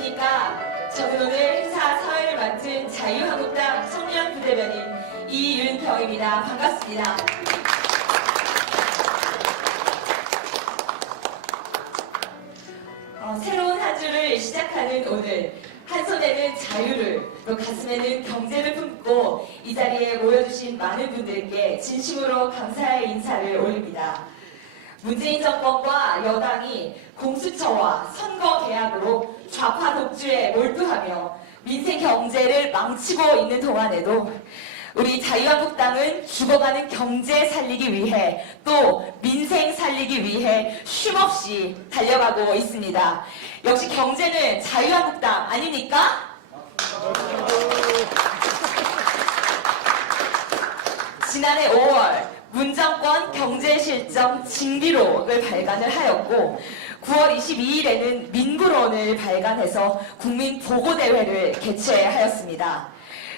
안녕하십니까. 저는 오늘 행사 사회를 맡은 자유한국당 청년 부대변인 이윤경입니다. 반갑습니다. 새로운 한 주를 시작하는 오늘, 한 손에는 자유를, 또 가슴에는 경제를 품고 이 자리에 모여주신 많은 분들께 진심으로 감사의 인사를 올립니다. 문재인 정권과 여당이 공수처와 선거 개혁으로 좌파 독주에 몰두하며 민생 경제를 망치고 있는 동안에도 우리 자유한국당은 죽어가는 경제 살리기 위해 또 민생 살리기 위해 쉼없이 달려가고 있습니다. 역시 경제는 자유한국당 아닙니까? 지난해 5월 문정권 경제실정 징비록을 발간을 하였고 9월 22일에는 민부론을 발간해서 국민보고대회를 개최하였습니다.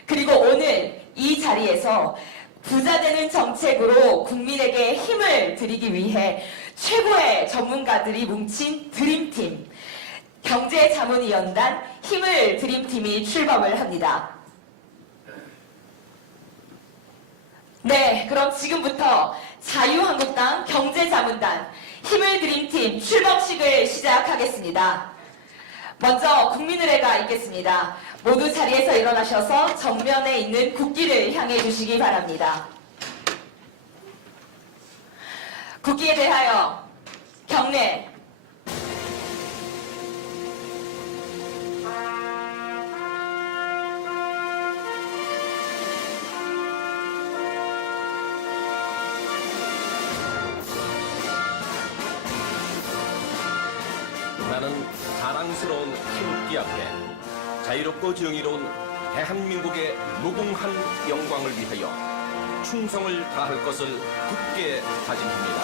그리고 오늘 이 자리에서 부자되는 정책으로 국민에게 힘을 드리기 위해 최고의 전문가들이 뭉친 드림팀, 경제자문위원단 힘을 드림팀이 출범을 합니다. 네, 그럼 지금부터 자유한국당 경제자문단 힘을 드림팀 출범식을 시작하겠습니다. 먼저 국민의례가 있겠습니다. 모두 자리에서 일어나셔서 정면에 있는 국기를 향해 주시기 바랍니다. 국기에 대하여 경례. 나는 자랑스러운 태극기 앞에 자유롭고 정의로운 대한민국의 무궁한 영광을 위하여 충성을 다할 것을 굳게 다짐합니다.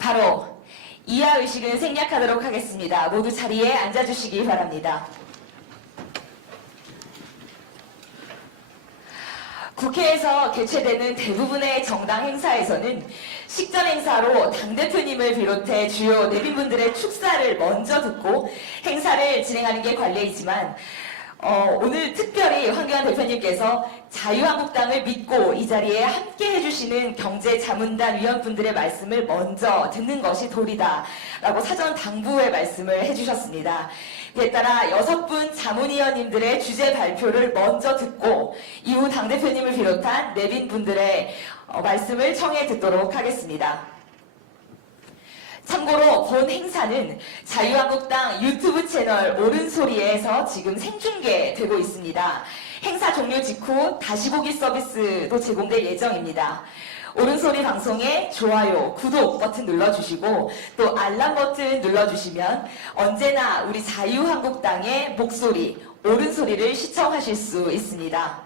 바로 이하의식을 생략하도록 하겠습니다. 모두 자리에 앉아주시기 바랍니다. 국회에서 개최되는 대부분의 정당 행사에서는 식전 행사로 당대표님을 비롯해 주요 내빈분들의 축사를 먼저 듣고 행사를 진행하는 게 관례이지만 오늘 특별히 황교안 대표님께서 자유한국당을 믿고 이 자리에 함께 해주시는 경제자문단 위원분들의 말씀을 먼저 듣는 것이 도리다 라고 사전 당부의 말씀을 해주셨습니다. 이에 따라 6분 자문위원님들의 주제 발표를 먼저 듣고 이후 당대표님을 비롯한 내빈분들의 말씀을 청해 듣도록 하겠습니다. 참고로 본 행사는 자유한국당 유튜브 채널 옳은소리에서 지금 생중계되고 있습니다. 행사 종료 직후 다시 보기 서비스도 제공될 예정입니다. 옳은소리 방송에 좋아요, 구독 버튼 눌러주시고 또 알람 버튼 눌러주시면 언제나 우리 자유한국당의 목소리, 옳은소리를 시청하실 수 있습니다.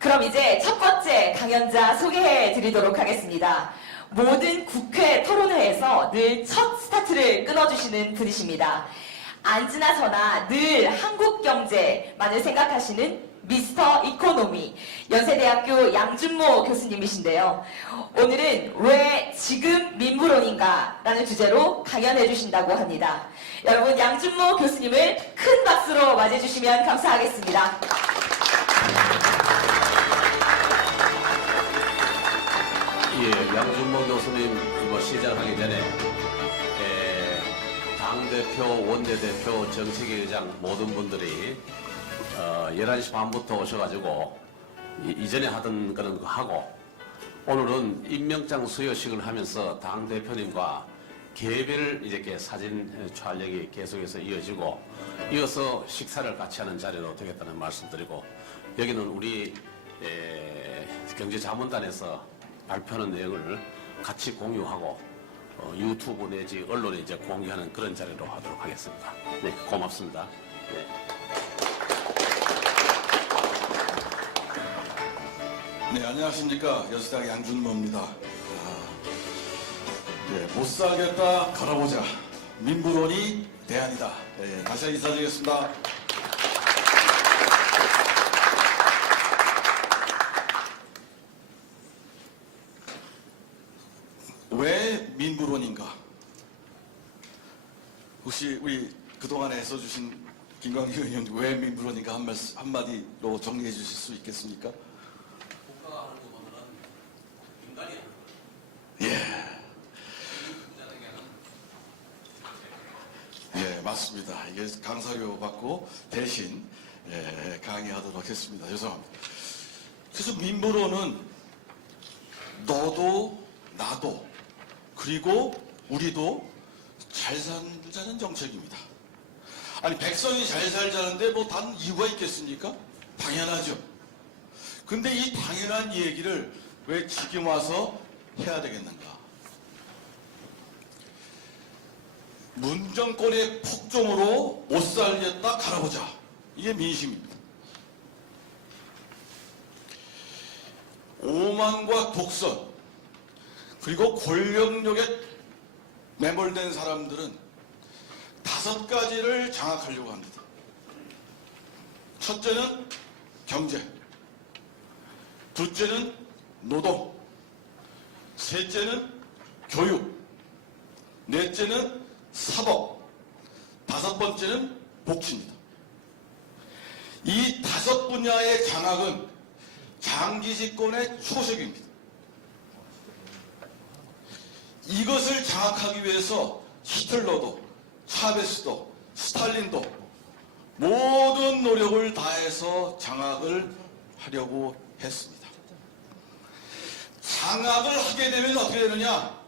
그럼 이제 첫 번째 강연자 소개해 드리도록 하겠습니다. 모든 국회 토론회에서 늘 첫 스타트를 끊어주시는 분이십니다. 앉으나 서나 늘 한국 경제만을 생각하시는 미스터 이코노미 연세대학교 양준모 교수님이신데요. 오늘은 왜 지금 민부론인가 라는 주제로 강연해 주신다고 합니다. 여러분 양준모 교수님을 큰 박수로 맞이해 주시면 감사하겠습니다. 예, 양준모 교수님 시작하기 전에 당대표, 원내대표, 정책위의장 모든 분들이 11시 반부터 오셔가지고 이전에 하던 거는 하고 오늘은 임명장 수여식을 하면서 당대표님과 개별 이렇게 사진 촬영이 계속해서 이어지고 이어서 식사를 같이 하는 자리로 되겠다는 말씀드리고 여기는 우리 경제자문단에서 발표하는 내용을 같이 공유하고 유튜브 내지 언론에 이제 공유하는 그런 자리로 하도록 하겠습니다. 네, 고맙습니다. 네. 네, 안녕하십니까. 여수대학 양준모입니다. 네, 못 살겠다 갈아보자. 민부론이 대안이다. 네, 다시 인사드리겠습니다. 민부론인가? 혹시 우리 그동안 애써주신 김광희 의원 왜 민부론인가 한마디로 정리해 주실 수 있겠습니까? 국가가 하는 것보다는 인간이 하는 예, 맞습니다. 이게 강사료 받고 대신 강의하도록 하겠습니다. 죄송합니다. 그래서 민부론은 너도 나도 그리고 우리도 잘 살자는 정책입니다. 아니 백성이 잘 살자는데 뭐 다른 이유가 있겠습니까? 당연하죠. 근데 이 당연한 얘기를 왜 지금 와서 해야 되겠는가? 문정권의 폭정으로 못 살겠다 갈아보자. 이게 민심입니다. 오만과 독선 그리고 권력욕에 매몰된 사람들은 5가지를 장악하려고 합니다. 첫째는 경제, 둘째는 노동, 셋째는 교육, 넷째는 사법, 5번째는 복지입니다. 이 5분야의 장악은 장기 집권의 초석입니다. 이것을 장악하기 위해서 히틀러도, 차베스도, 스탈린도 모든 노력을 다해서 장악을 하려고 했습니다. 장악을 하게 되면 어떻게 되느냐?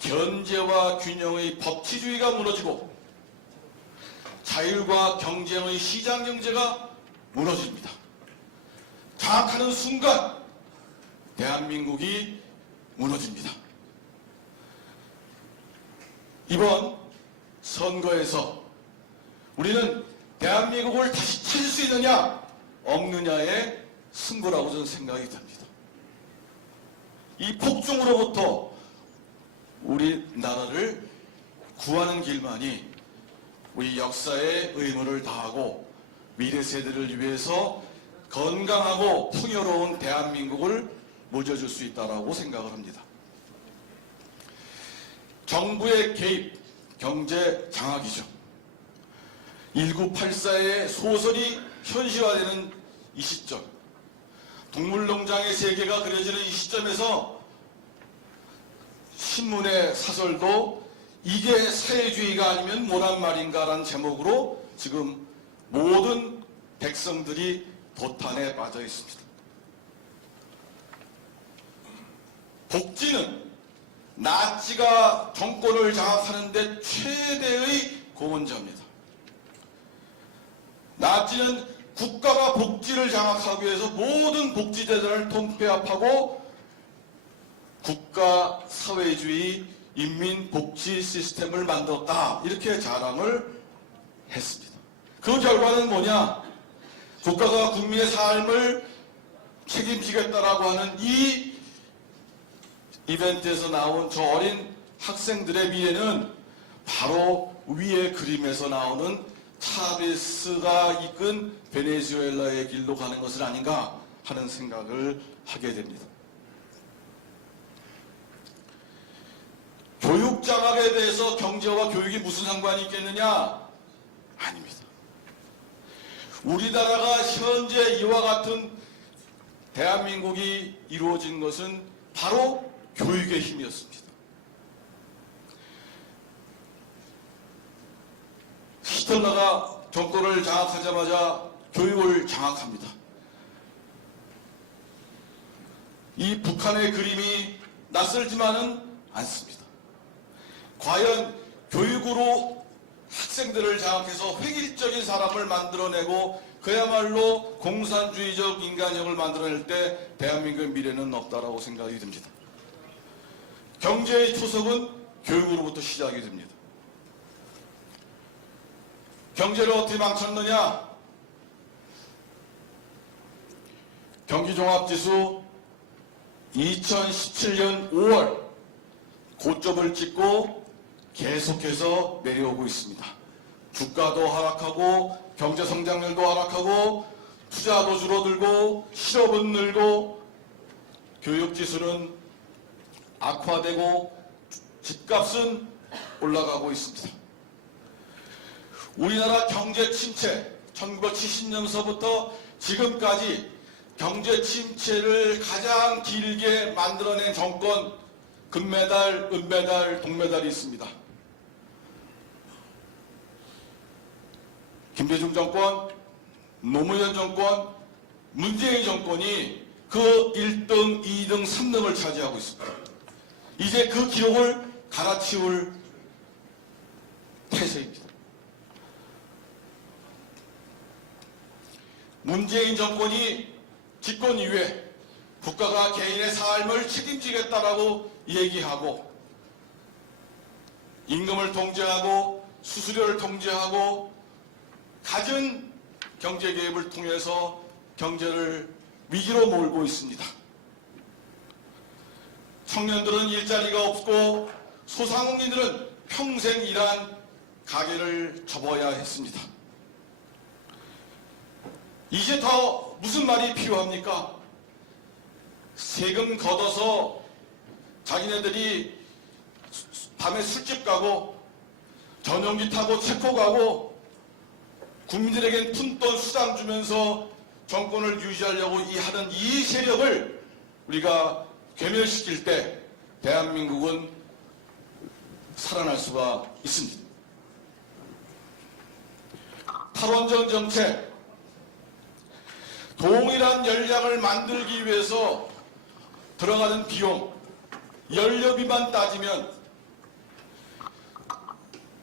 견제와 균형의 법치주의가 무너지고 자율과 경쟁의 시장 경제가 무너집니다. 장악하는 순간 대한민국이 무너집니다. 이번 선거에서 우리는 대한민국을 다시 찾을 수 있느냐 없느냐의 승부라고 저는 생각이 듭니다. 이 폭중으로부터 우리나라를 구하는 길만이 우리 역사의 의무를 다하고 미래 세대를 위해서 건강하고 풍요로운 대한민국을 물려줄 수 있다고 생각을 합니다. 정부의 개입, 경제 장악이죠. 1984의 소설이 현실화되는 이 시점, 동물농장의 세계가 그려지는 이 시점에서 신문의 사설도 이게 사회주의가 아니면 뭐란 말인가라는 제목으로 지금 모든 백성들이 도탄에 빠져 있습니다. 복지는 나치가 정권을 장악하는 데 최대의 공헌자입니다. 나치는 국가가 복지를 장악하기 위해서 모든 복지재단을 통폐합하고 국가 사회주의 인민복지 시스템을 만들었다. 이렇게 자랑을 했습니다. 그 결과는 뭐냐? 국가가 국민의 삶을 책임지겠다라고 하는 이 이벤트에서 나온 저 어린 학생들의 미래는 바로 위의 그림에서 나오는 차베스가 이끈 베네수엘라의 길로 가는 것은 아닌가 하는 생각을 하게 됩니다. 교육 장악에 대해서 경제와 교육이 무슨 상관이 있겠느냐? 아닙니다. 우리나라가 현재 이와 같은 대한민국이 이루어진 것은 바로 교육의 힘이었습니다. 히틀러가 정권을 장악하자마자 교육을 장악합니다. 이 북한의 그림이 낯설지만은 않습니다. 과연 교육으로 학생들을 장악해서 획일적인 사람을 만들어내고 그야말로 공산주의적 인간형을 만들어낼 때 대한민국의 미래는 없다라고 생각이 듭니다. 경제의 초석은 교육으로부터 시작이 됩니다. 경제를 어떻게 망쳤느냐? 경기종합지수 2017년 5월 고점을 찍고 계속해서 내려오고 있습니다. 주가도 하락하고 경제 성장률도 하락하고 투자도 줄어들고 실업은 늘고 교육지수는 악화되고 집값은 올라가고 있습니다. 우리나라 경제 침체 1970년서부터 지금까지 경제 침체를 가장 길게 만들어낸 정권 금메달, 은메달, 동메달이 있습니다. 김대중 정권, 노무현 정권, 문재인 정권이 그 1등, 2등, 3등을 차지하고 있습니다. 이제 그 기록을 갈아치울 태세입니다. 문재인 정권이 집권 이후에 국가가 개인의 삶을 책임지겠다라고 얘기하고 임금을 통제하고 수수료를 통제하고 갖은 경제 개입을 통해서 경제를 위기로 몰고 있습니다. 청년들은 일자리가 없고 소상공인들은 평생 일한 가게를 접어야 했습니다. 이제 더 무슨 말이 필요합니까? 세금 걷어서 자기네들이 밤에 술집 가고 전용기 타고 체코 가고 국민들에겐 푼돈 수당 주면서 정권을 유지하려고 하는 이 세력을 우리가 괴멸시킬 때 대한민국은 살아날 수가 있습니다. 탈원전 정책, 동일한 전략을 만들기 위해서 들어가는 비용, 연료비만 따지면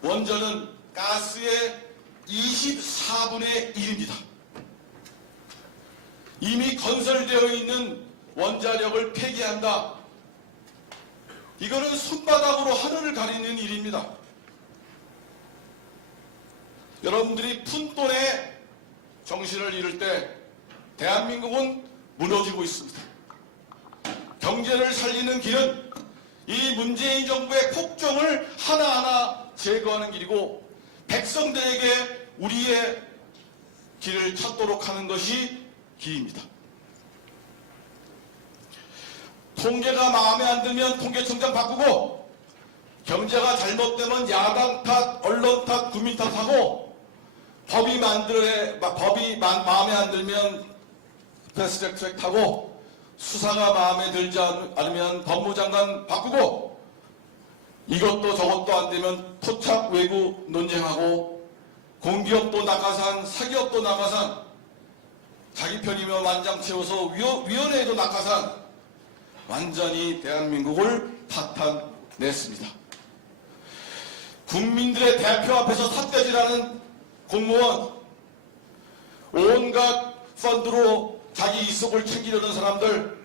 원전은 가스의 24분의 1입니다. 이미 건설되어 있는 원자력을 폐기한다. 이거는 손바닥으로 하늘을 가리는 일입니다. 여러분들이 푼돈에 정신을 잃을 때 대한민국은 무너지고 있습니다. 경제를 살리는 길은 이 문재인 정부의 폭정을 하나하나 제거하는 길이고 백성들에게 우리의 길을 찾도록 하는 것이 길입니다. 통계가 마음에 안 들면 통계청장 바꾸고 경제가 잘못되면 야당 탓, 언론 탓, 국민 탓하고 법이 마음에 안 들면 패스트트랙 타고 수사가 마음에 들지 않으면 법무장관 바꾸고 이것도 저것도 안 되면 토착 외구 논쟁하고 공기업도 낙하산, 사기업도 낙하산, 자기 편이면 완장 채워서 위원회에도 낙하산, 완전히 대한민국을 파탄냈습니다. 국민들의 대표 앞에서 삿대질하는 공무원, 온갖 펀드로 자기 이속을 챙기려는 사람들,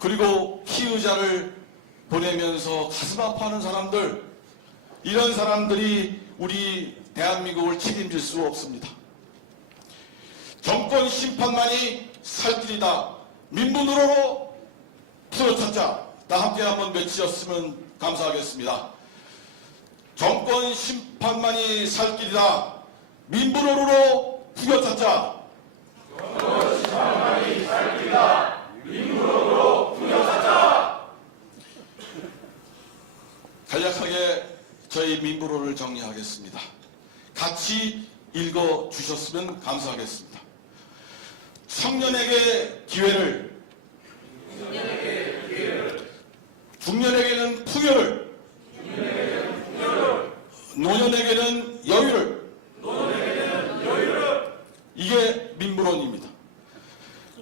그리고 피의자를 보내면서 가슴 아파하는 사람들, 이런 사람들이 우리 대한민국을 책임질 수 없습니다. 정권 심판만이 살 길이다. 민분으로 풀어찾자. 다 함께 한번 외치셨으면 감사하겠습니다. 정권 심판만이 살 길이다. 민분으로 부여찾자. 정권 심판만이 살 길이다. 민분으로 부여찾자. 간략하게 저희 민부로를 정리하겠습니다. 같이 읽어주셨으면 감사하겠습니다. 청년에게 기회를, 중년에게는 풍요를, 노년에게는 여유를, 이게 민부론입니다.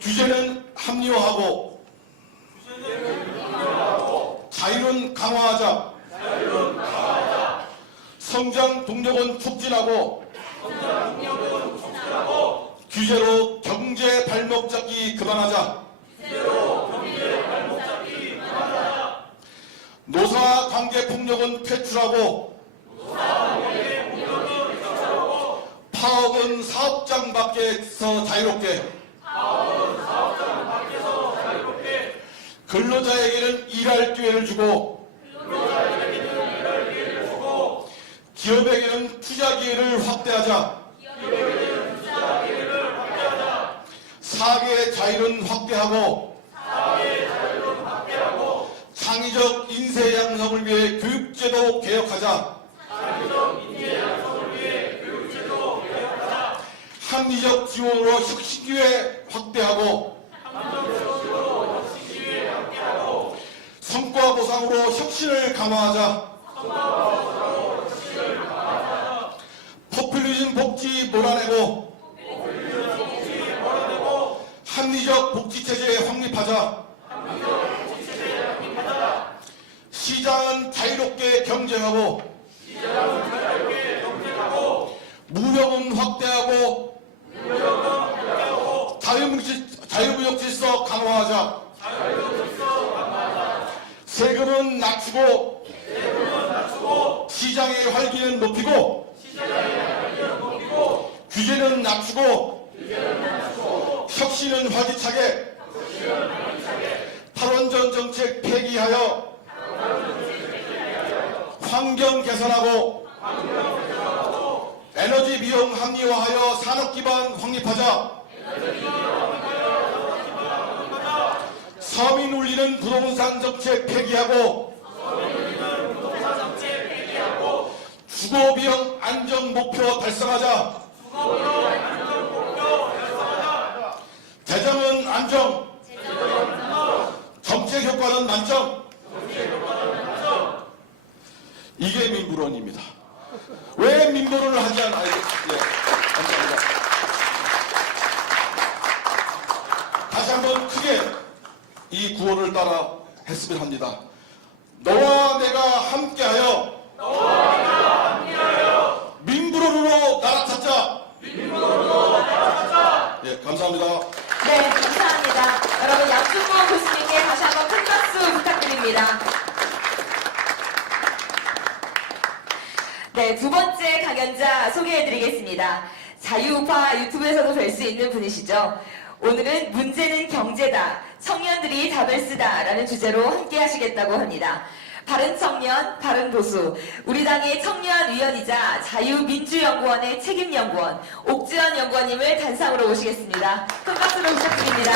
규제는 합리화하고, 자유는 강화하자, 성장 동력은 촉진하고, 규제로 경제 발목 잡기 그만하자. 노사 관계 폭력은 퇴출하고, 파업은 사업장 밖에서 자유롭게, 근로자에게는 일할 기회를 주고, 기업에게는 투자 기회를 확대하자. 사계의 자유는 확대하고, 창의적 인생 인재 양성을 위해 교육제도 개혁하자. 합리적 지원으로 혁신기회 확대하고 성과 보상으로 혁신을 강화하자. 포퓰리즘 복지 몰아내고 합리적 복지체제 확립하자. 시장은 자유롭게 경쟁하고 무역은 확대하고 자유무역 질서 강화하자. 세금은 낮추고 시장의 활기는 높이고 규제는 낮추고 혁신은 활기차게 탈원전 정책 폐기하여 환경 개선하고 에너지 비용 합리화하여 산업 기반 확립하자. 서민 울리는 부동산 정책 폐기하고 주거 비용 안정 목표 달성하자. 재정은 안정, 정책 효과는 만점. 이게 민부론입니다. 왜 민부론을 하지 않아요? 예, 감사합니다. 다시 한번 크게 이 구호를 따라 했으면 합니다. 너와 내가 함께하여 민부론으로 나라 찾자. 예, 감사합니다. 네, 감사합니다. 여러분 양준모 교수님께 다시 한번 큰 박수 부탁드립니다. 네, 두 번째 강연자 소개해드리겠습니다. 자유우파 유튜브에서도 뵐 수 있는 분이시죠. 오늘은 문제는 경제다. 청년들이 답을 쓰다. 라는 주제로 함께 하시겠다고 합니다. 바른청년, 바른보수, 우리 당의 청년위원이자 자유민주연구원의 책임연구원 옥지연 연구원님을 단상으로 모시겠습니다. 큰 박수로 부탁드립니다.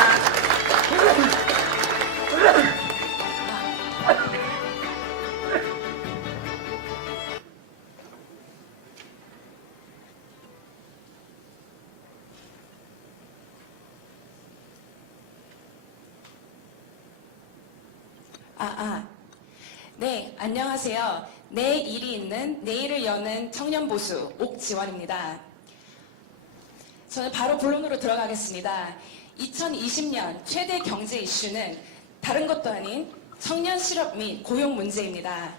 네, 안녕하세요. 내 일이 있는 내일을 여는 청년보수 옥지원입니다. 저는 바로 본론으로 들어가겠습니다. 2020년 최대 경제 이슈는 다른 것도 아닌 청년 실업 및 고용 문제입니다.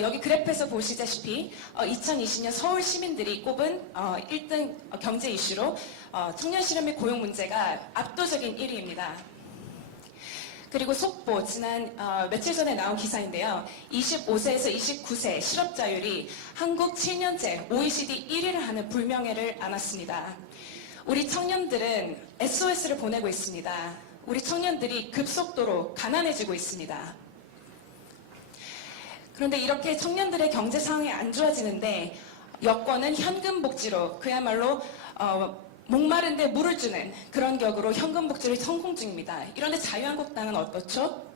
여기 그래프에서 보시다시피 2020년 서울 시민들이 꼽은 1등 경제 이슈로 청년 실업 및 고용 문제가 압도적인 1위입니다. 그리고 속보, 지난 며칠 전에 나온 기사인데요. 25세에서 29세 실업자율이 한국 7년째 OECD 1위를 하는 불명예를 안았습니다. 우리 청년들은 SOS를 보내고 있습니다. 우리 청년들이 급속도로 가난해지고 있습니다. 그런데 이렇게 청년들의 경제 상황이 안 좋아지는데 여권은 현금 복지로 그야말로 목마른데 물을 주는 그런 격으로 현금 복지를 성공 중입니다. 이런데 자유한국당은 어떻죠?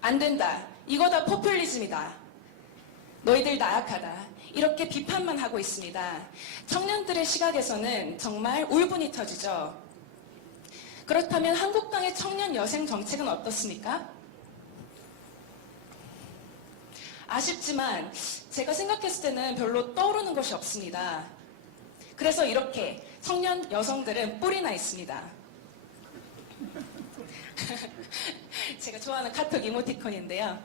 안 된다. 이거 다 포퓰리즘이다. 너희들 나약하다. 이렇게 비판만 하고 있습니다. 청년들의 시각에서는 정말 울분이 터지죠. 그렇다면 한국당의 청년 여생 정책은 어떻습니까? 아쉽지만 제가 생각했을 때는 별로 떠오르는 것이 없습니다. 그래서 이렇게 청년 여성들은 뿔이 나 있습니다. 제가 좋아하는 카톡 이모티콘인데요.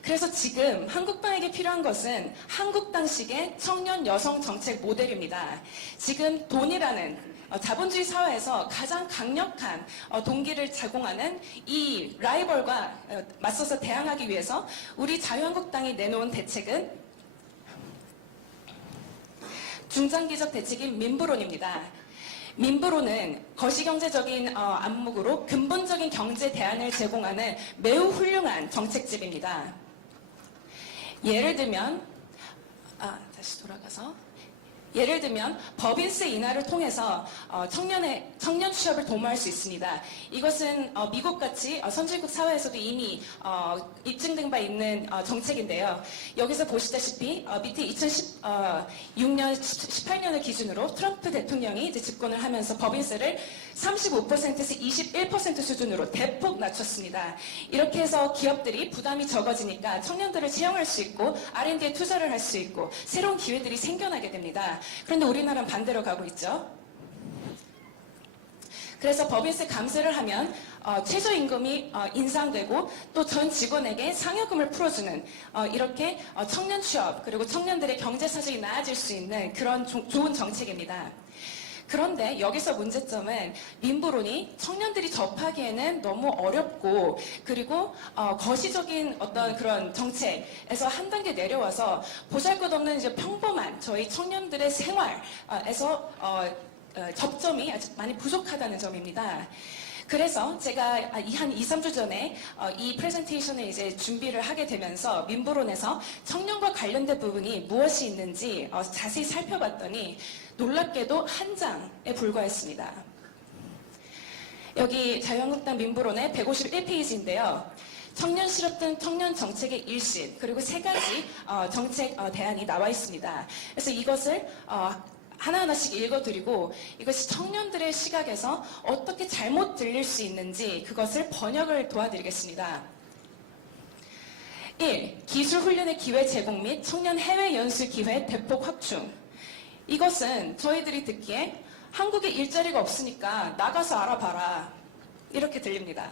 그래서 지금 한국당에게 필요한 것은 한국당식의 청년 여성 정책 모델입니다. 지금 돈이라는 자본주의 사회에서 가장 강력한 동기를 제공하는 이 라이벌과 맞서서 대항하기 위해서 우리 자유한국당이 내놓은 대책은 중장기적 대책인 민부론입니다. 민부론은 거시경제적인 안목으로 근본적인 경제 대안을 제공하는 매우 훌륭한 정책집입니다. 예를 들면 다시 돌아가서 예를 들면 법인세 인하를 통해서 청년 취업을 도모할 수 있습니다. 이것은 미국같이 선진국 사회에서도 이미 입증된 바 있는 정책인데요. 여기서 보시다시피 밑에 2016년, 18년을 기준으로 트럼프 대통령이 이제 집권을 하면서 법인세를 35%에서 21% 수준으로 대폭 낮췄습니다. 이렇게 해서 기업들이 부담이 적어지니까 청년들을 채용할 수 있고 R&D에 투자를 할 수 있고 새로운 기회들이 생겨나게 됩니다. 그런데 우리나라는 반대로 가고 있죠. 그래서 법인세 감세를 하면 최저임금이 인상되고 또 전 직원에게 상여금을 풀어주는 이렇게 청년 취업 그리고 청년들의 경제 사정이 나아질 수 있는 그런 좋은 정책입니다. 그런데 여기서 문제점은 민부론이 청년들이 접하기에는 너무 어렵고 그리고 거시적인 어떤 그런 정책에서 한 단계 내려와서 보잘것없는 이제 평범한 저희 청년들의 생활에서 접점이 아주 많이 부족하다는 점입니다. 그래서 제가 한 2, 3주 전에 이 프레젠테이션을 이제 준비를 하게 되면서 민부론에서 청년과 관련된 부분이 무엇이 있는지 자세히 살펴봤더니 놀랍게도 한 장에 불과했습니다. 여기 자유한국당 민부론의 151페이지인데요. 청년 실업 등 청년 정책의 일신 그리고 3가지 정책 대안이 나와 있습니다. 그래서 이것을 하나하나씩 읽어드리고 이것이 청년들의 시각에서 어떻게 잘못 들릴 수 있는지 그것을 번역을 도와드리겠습니다. 1. 기술훈련의 기회 제공 및 청년 해외 연수 기회 대폭 확충. 이것은 저희들이 듣기에 한국에 일자리가 없으니까 나가서 알아봐라. 이렇게 들립니다.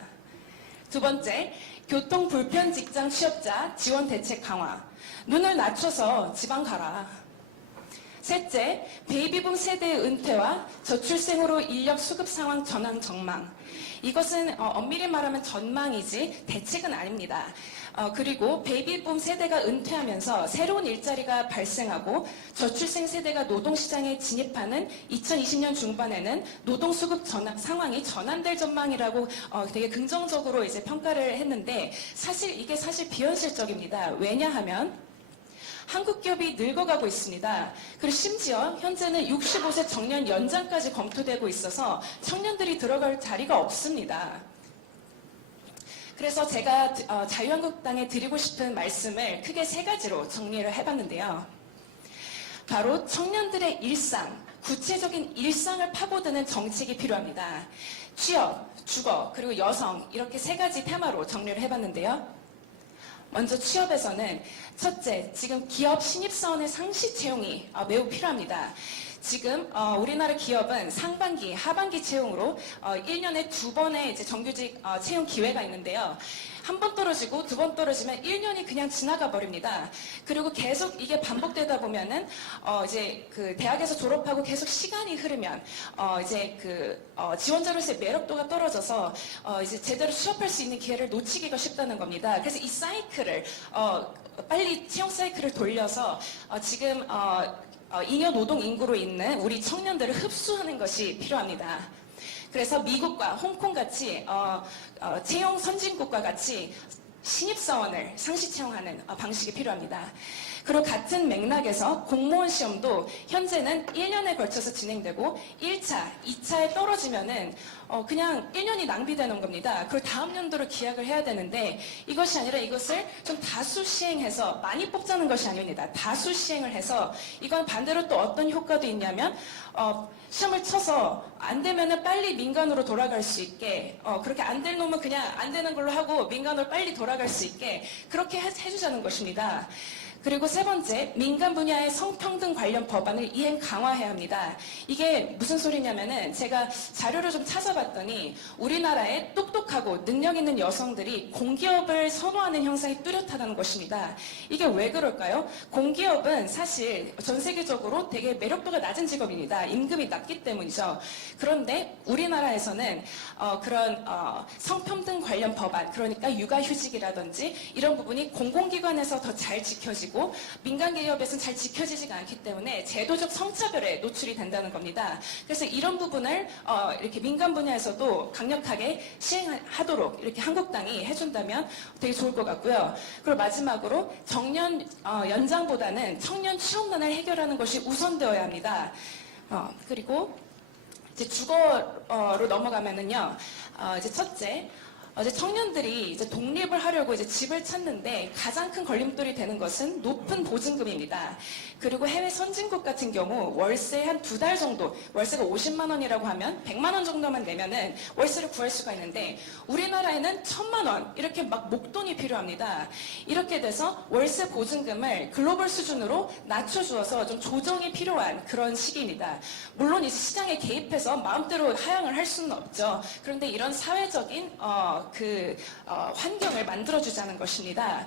2번째, 교통 불편 직장 취업자 지원 대책 강화. 눈을 낮춰서 지방 가라. 3째, 베이비붐 세대의 은퇴와 저출생으로 인력 수급 상황 전환 전망. 이것은 엄밀히 말하면 전망이지 대책은 아닙니다. 그리고 베이비붐 세대가 은퇴하면서 새로운 일자리가 발생하고 저출생 세대가 노동시장에 진입하는 2020년 중반에는 노동수급 상황이 전환될 전망이라고 되게 긍정적으로 이제 평가를 했는데 이게 사실 비현실적입니다. 왜냐하면 한국 기업이 늙어가고 있습니다. 그리고 심지어 현재는 65세 정년 연장까지 검토되고 있어서 청년들이 들어갈 자리가 없습니다. 그래서 제가 자유한국당에 드리고 싶은 말씀을 크게 3가지로 정리를 해봤는데요. 바로 청년들의 일상, 구체적인 일상을 파고드는 정책이 필요합니다. 취업, 주거, 그리고 여성 이렇게 3가지 테마로 정리를 해봤는데요. 먼저 취업에서는 첫째, 지금 기업 신입사원의 상시 채용이 매우 필요합니다. 지금 우리나라 기업은 상반기, 하반기 채용으로 1년에 2번의 이제 정규직 채용 기회가 있는데요. 한 번 떨어지고 2번 떨어지면 1년이 그냥 지나가 버립니다. 그리고 계속 이게 반복되다 보면은 이제 그 대학에서 졸업하고 계속 시간이 흐르면 이제 그 지원자로서의 매력도가 떨어져서 이제 제대로 취업할 수 있는 기회를 놓치기가 쉽다는 겁니다. 그래서 이 사이클을 빨리 채용 사이클을 돌려서 지금 잉여 노동 인구로 있는 우리 청년들을 흡수하는 것이 필요합니다. 그래서 미국과 홍콩 같이 채용 선진국과 같이 신입사원을 상시 채용하는 방식이 필요합니다. 그리고 같은 맥락에서 공무원 시험도 현재는 1년에 걸쳐서 진행되고 1차, 2차에 떨어지면은 그냥 1년이 낭비되는 겁니다. 그리고 다음 연도로 기약을 해야 되는데 이것이 아니라 이것을 좀 다수 시행해서 많이 뽑자는 것이 아닙니다. 다수 시행을 해서 이건 반대로 또 어떤 효과도 있냐면 시험을 쳐서 안 되면은 빨리 민간으로 돌아갈 수 있게 그렇게 안 될 놈은 그냥 안 되는 걸로 하고 민간으로 빨리 돌아갈 수 있게 그렇게 해주자는 것입니다. 그리고 3번째, 민간 분야의 성평등 관련 법안을 이행 강화해야 합니다. 이게 무슨 소리냐면은 제가 자료를 좀 찾아봤더니 우리나라에 똑똑하고 능력 있는 여성들이 공기업을 선호하는 현상이 뚜렷하다는 것입니다. 이게 왜 그럴까요? 공기업은 사실 전 세계적으로 되게 매력도가 낮은 직업입니다. 임금이 낮기 때문이죠. 그런데 우리나라에서는 그런 성평등 관련 법안, 그러니까 육아휴직이라든지 이런 부분이 공공기관에서 더 잘 지켜지고 가지고 민간 기업에서는 잘 지켜지지가 않기 때문에 제도적 성차별에 노출이 된다는 겁니다. 그래서 이런 부분을 이렇게 민간 분야에서도 강력하게 시행하도록 이렇게 한국당이 해준다면 되게 좋을 것 같고요. 그리고 마지막으로 정년 연장보다는 청년 취업난을 해결하는 것이 우선되어야 합니다. 그리고 이제 주거로 넘어가면은요, 이제 첫째, 이제 청년들이 이제 독립을 하려고 이제 집을 찾는데 가장 큰 걸림돌이 되는 것은 높은 보증금입니다. 그리고 해외 선진국 같은 경우 월세 한 2달 정도, 월세가 50만 원이라고 하면 100만 원 정도만 내면은 월세를 구할 수가 있는데 우리나라에는 1000만 원 이렇게 막 목돈이 필요합니다. 이렇게 돼서 월세 보증금을 글로벌 수준으로 낮춰주어서 좀 조정이 필요한 그런 시기입니다. 물론 이제 시장에 개입해서 마음대로 하향을 할 수는 없죠. 그런데 이런 사회적인 환경을 만들어주자는 것입니다.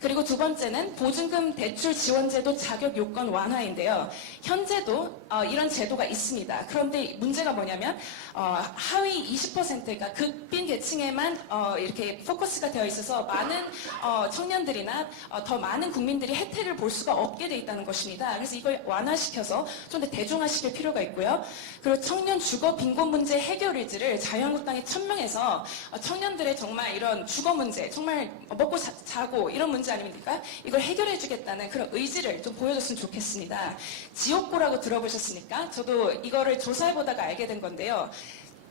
그리고 두 번째는 보증금 대출 지원제도 자격 요건 완화인데요. 현재도 이런 제도가 있습니다. 그런데 문제가 뭐냐면 하위 20%가 극빈 계층에만 이렇게 포커스가 되어 있어서 많은 청년들이나 더 많은 국민들이 혜택을 볼 수가 없게 돼 있다는 것입니다. 그래서 이걸 완화시켜서 좀 더 대중화시킬 필요가 있고요. 그리고 청년 주거 빈곤 문제 해결 의지를 자유한국당이 천명해서 청년들의 정말 이런 주거 문제, 정말 먹고 자고 이런 문제 아닙니까? 이걸 해결해 주겠다는 그런 의지를 좀 보여줬으면 좋겠습니다. 지옥고라고 들어보셨습니까? 저도 이거를 조사해보다가 알게 된 건데요.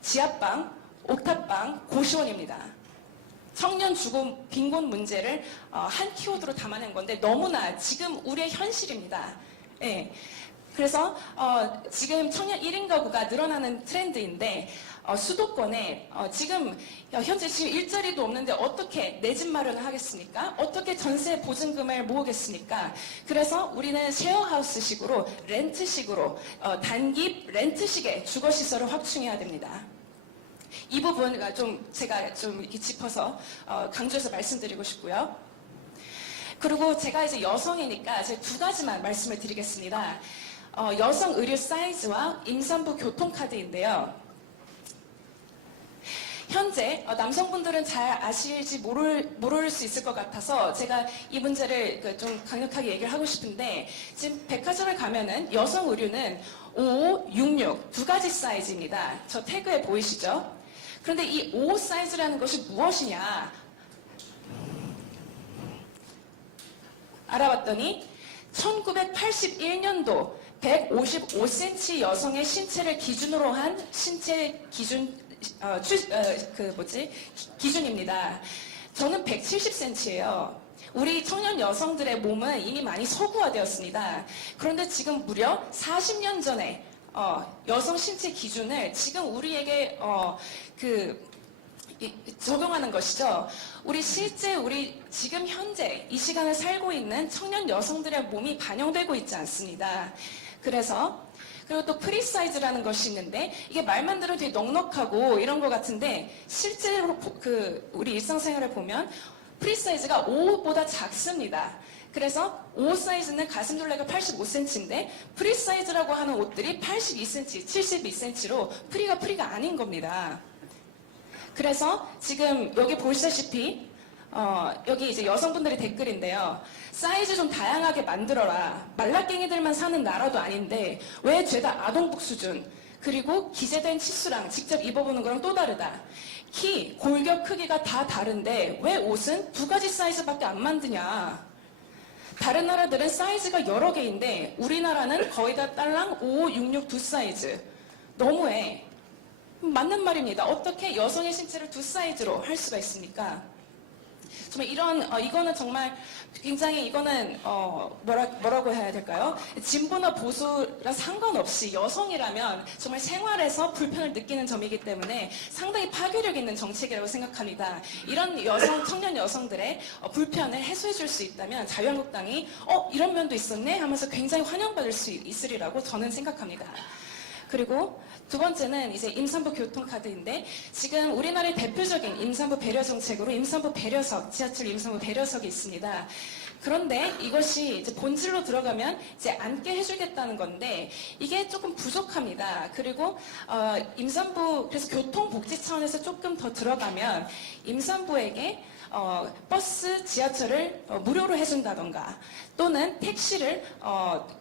지하방, 옥탑방, 고시원입니다. 청년 주거 빈곤 문제를 한 키워드로 담아낸 건데 너무나 지금 우리의 현실입니다. 예. 그래서 지금 청년 1인 가구가 늘어나는 트렌드인데 수도권에 지금 현재 지금 일자리도 없는데 어떻게 내 집 마련을 하겠습니까? 어떻게 전세 보증금을 모으겠습니까? 그래서 우리는 쉐어하우스식으로 렌트식으로 단기 렌트식의 주거시설을 확충해야 됩니다. 이 부분 좀 제가 좀 이렇게 짚어서 강조해서 말씀드리고 싶고요. 그리고 제가 이제 여성이니까 제가 2가지만 말씀을 드리겠습니다. 여성 의류 사이즈와 임산부 교통카드인데요. 현재 남성분들은 잘 아실지 모를 수 있을 것 같아서 제가 이 문제를 좀 강력하게 얘기를 하고 싶은데 지금 백화점을 가면은 여성 의류는 55, 66 2가지 사이즈입니다. 저 태그에 보이시죠? 그런데 이 55 사이즈라는 것이 무엇이냐? 알아봤더니 1981년도 155cm 여성의 신체를 기준으로 한 신체 기준입니다. 저는 170cm예요. 우리 청년 여성들의 몸은 이미 많이 서구화되었습니다. 그런데 지금 무려 40년 전에 여성 신체 기준을 지금 우리에게 적용하는 것이죠. 우리 지금 현재 이 시간을 살고 있는 청년 여성들의 몸이 반영되고 있지 않습니다. 그리고 또 프리사이즈라는 것이 있는데 이게 말만 들으면 되게 넉넉하고 이런 것 같은데 실제로 우리 일상생활을 보면 프리사이즈가 55보다 작습니다. 그래서 55 사이즈는 가슴둘레가 85cm인데 프리사이즈라고 하는 옷들이 82cm, 72cm로 프리가 아닌 겁니다. 그래서 지금 여기 보시다시피 여기 이제 여성분들의 댓글인데요. 사이즈 좀 다양하게 만들어라. 말라깽이들만 사는 나라도 아닌데 왜 죄다 아동복 수준? 그리고 기재된 치수랑 직접 입어보는 거랑 또 다르다. 키, 골격 크기가 다 다른데 왜 옷은 2가지 사이즈밖에 안 만드냐? 다른 나라들은 사이즈가 여러 개인데 우리나라는 거의 다 딸랑 55, 66 2 사이즈. 너무해. 맞는 말입니다. 어떻게 여성의 신체를 2 사이즈로 할 수가 있습니까? 정말 이거는 정말 굉장히 이거는 뭐라고 해야 될까요? 진보나 보수랑 상관없이 여성이라면 정말 생활에서 불편을 느끼는 점이기 때문에 상당히 파괴력 있는 정책이라고 생각합니다. 이런 청년 여성들의 불편을 해소해 줄 수 있다면 자유한국당이 이런 면도 있었네 하면서 굉장히 환영받을 수 있으리라고 저는 생각합니다. 그리고 두 번째는 이제 임산부 교통카드인데 지금 우리나라의 대표적인 임산부 배려 정책으로 임산부 배려석, 지하철 임산부 배려석이 있습니다. 그런데 이것이 이제 본질로 들어가면 이제 앉게 해주겠다는 건데 이게 조금 부족합니다. 그리고 임산부 그래서 교통복지 차원에서 조금 더 들어가면 임산부에게 버스, 지하철을 무료로 해준다던가 또는 택시를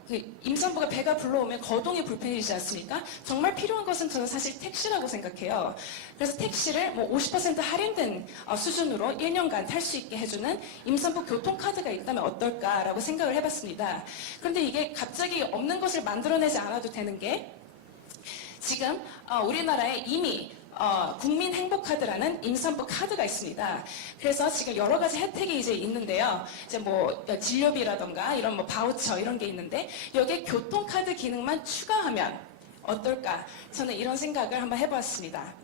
그 임산부가 배가 불러오면 거동이 불편해지지 않습니까? 정말 필요한 것은 저는 사실 택시라고 생각해요. 그래서 택시를 뭐 50% 할인된 수준으로 1년간 탈 수 있게 해주는 임산부 교통카드가 있다면 어떨까라고 생각을 해봤습니다. 그런데 이게 갑자기 없는 것을 만들어내지 않아도 되는 게 지금 우리나라에 이미 국민 행복카드라는 임산부 카드가 있습니다. 그래서 지금 여러 가지 혜택이 이제 있는데요. 이제 뭐 진료비라던가 이런 뭐 바우처 이런 게 있는데 여기에 교통카드 기능만 추가하면 어떨까? 저는 이런 생각을 한번 해보았습니다.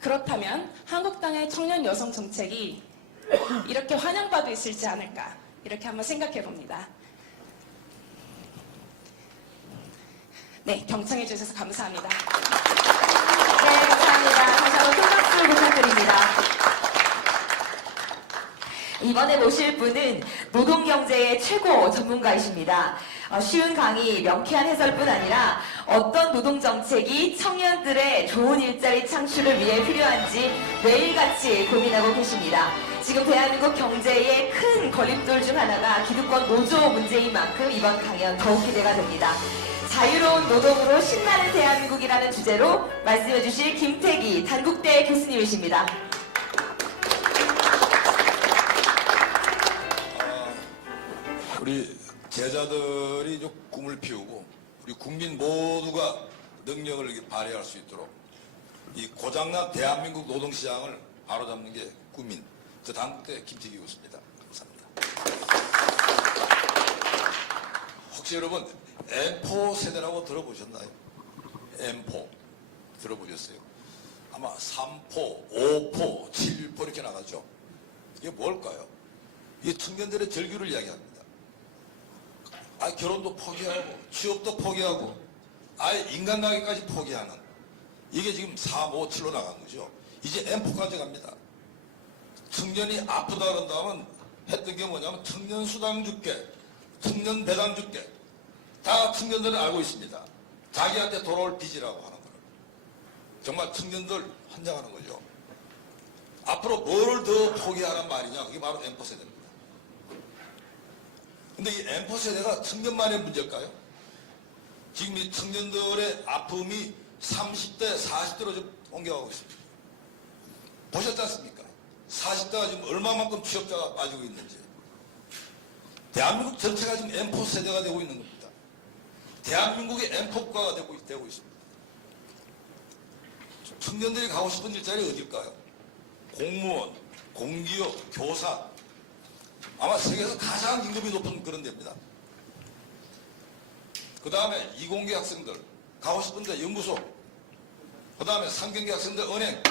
그렇다면 한국당의 청년 여성 정책이 이렇게 환영받고 있을지 않을까? 이렇게 한번 생각해 봅니다. 네, 경청해 주셔서 감사합니다. 네, 감사합니다. 다시 한번 큰 박수 부탁드립니다. 이번에 모실 분은 노동경제의 최고 전문가이십니다. 쉬운 강의, 명쾌한 해설뿐 아니라 어떤 노동정책이 청년들의 좋은 일자리 창출을 위해 필요한지 매일같이 고민하고 계십니다. 지금 대한민국 경제의 큰 걸림돌 중 하나가 기득권 노조 문제인 만큼 이번 강연 더욱 기대가 됩니다. 자유로운 노동으로 신나는 대한민국이라는 주제로 말씀해 주실 김태기 단국대 교수님이십니다. 우리 제자들이 좀 꿈을 피우고 우리 국민 모두가 능력을 이렇게 발휘할 수 있도록 이 고장난 대한민국 노동시장을 바로잡는 게 꿈인 저 단국대 김태기 교수입니다. 감사합니다. 혹시 여러분 M4 세대라고 들어보셨나요? M4 들어보셨어요? 아마 3포, 5포, 7포 이렇게 나가죠. 이게 뭘까요? 이게 청년들의 절규를 이야기합니다. 결혼도 포기하고 취업도 포기하고 아예 인간관계까지 포기하는 이게 지금 4, 5, 7로 나간 거죠. 이제 M4까지 갑니다. 청년이 아프다 그런다면 했던 게 뭐냐면 청년 수당 줄게, 청년 배당 줄게. 다 청년들은 알고 있습니다. 자기한테 돌아올 빚이라고 하는 거를. 정말 청년들 환장하는 거죠. 앞으로 뭐를 더 포기하란 말이냐. 그게 바로 M4 세대입니다. 근데 이 M4 세대가 청년만의 문제일까요? 지금 이 청년들의 아픔이 30대, 40대로 좀 옮겨가고 있습니다. 보셨지 않습니까? 40대가 지금 얼마만큼 취업자가 빠지고 있는지. 대한민국 전체가 지금 M4 세대가 되고 있는 겁니다. 대한민국의 M4국가가 되고 있습니다. 청년들이 가고 싶은 일자리 어딜까요? 공무원, 공기업, 교사. 아마 세계에서 가장 임금이 높은 그런 데입니다. 그 다음에 이공계 학생들 가고 싶은데 연구소, 그 다음에 상경계 학생들 은행,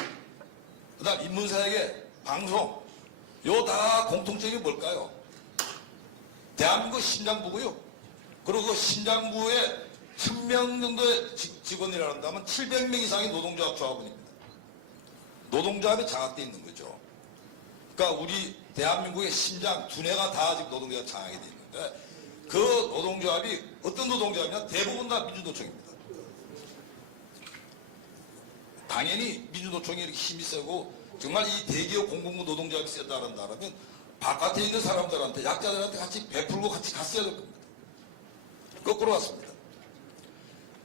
그 다음 인문사회계, 방송. 요 다 공통점이 뭘까요? 대한민국 심장부고요. 그리고 그 심장부에 1000명 정도의 직원이라 한다면 700명 이상의 노동조합 조합원입니다. 노동조합이 장악되어 있는 거죠. 그러니까 우리 대한민국의 심장 두뇌가 다 지금 노동조합 장악이 되어 있는데 그 노동조합이 어떤 노동조합이냐? 대부분 다 민주노총입니다. 당연히 민주노총이 이렇게 힘이 세고 정말 이 대기업 공공부 노동조합이 세다 한다면 바깥에 있는 사람들한테 약자들한테 같이 베풀고 같이 갔어야 될 겁니다. 거꾸로 왔습니다.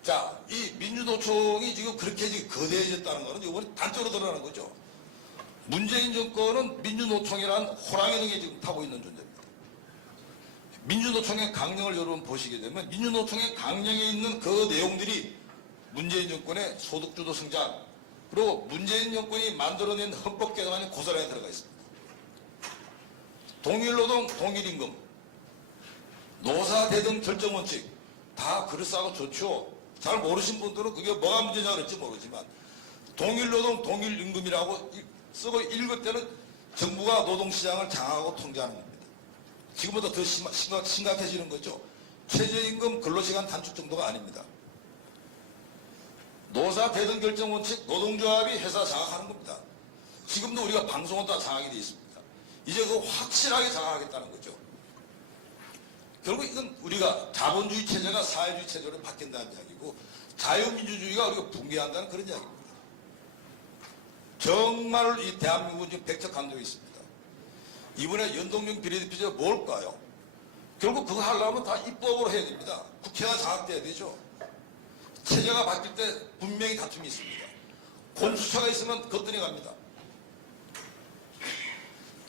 자, 이 민주노총이 지금 그렇게 지금 거대해졌다는 것은 이번에 단적으로 드러나는 거죠. 문재인 정권은 민주노총이란 호랑이 등에 지금 타고 있는 존재입니다. 민주노총의 강령을 여러분 보시게 되면 민주노총의 강령에 있는 그 내용들이 문재인 정권의 소득주도 성장 그리고 문재인 정권이 만들어낸 헌법 개정안이 고스란히 들어가 있습니다. 동일노동, 동일임금, 노사 대등 결정 원칙 다 그럴싸하고 좋죠. 잘 모르신 분들은 그게 뭐가 문제냐 그럴지 모르지만 동일노동, 동일임금이라고 쓰고 읽을 때는 정부가 노동시장을 장악하고 통제하는 겁니다. 지금보다 더 심각해지는 거죠. 최저임금 근로시간 단축 정도가 아닙니다. 노사 대등 결정 원칙 노동조합이 회사 장악하는 겁니다. 지금도 우리가 방송은 다 장악이 되어 있습니다. 이제 그거 확실하게 장악하겠다는 거죠. 결국 이건 우리가 자본주의 체제가 사회주의 체제로 바뀐다는 이야기고 자유민주주의가 우리가 붕괴한다는 그런 이야기입니다. 정말 이 대한민국은 지금 백척간도에 있습니다. 이번에 연동형 비례대표제가 뭘까요? 결국 그거 하려면 다 입법으로 해야 됩니다. 국회가 장악돼야 되죠. 체제가 바뀔 때 분명히 다툼이 있습니다. 공수처가 있으면 거뜬히 갑니다.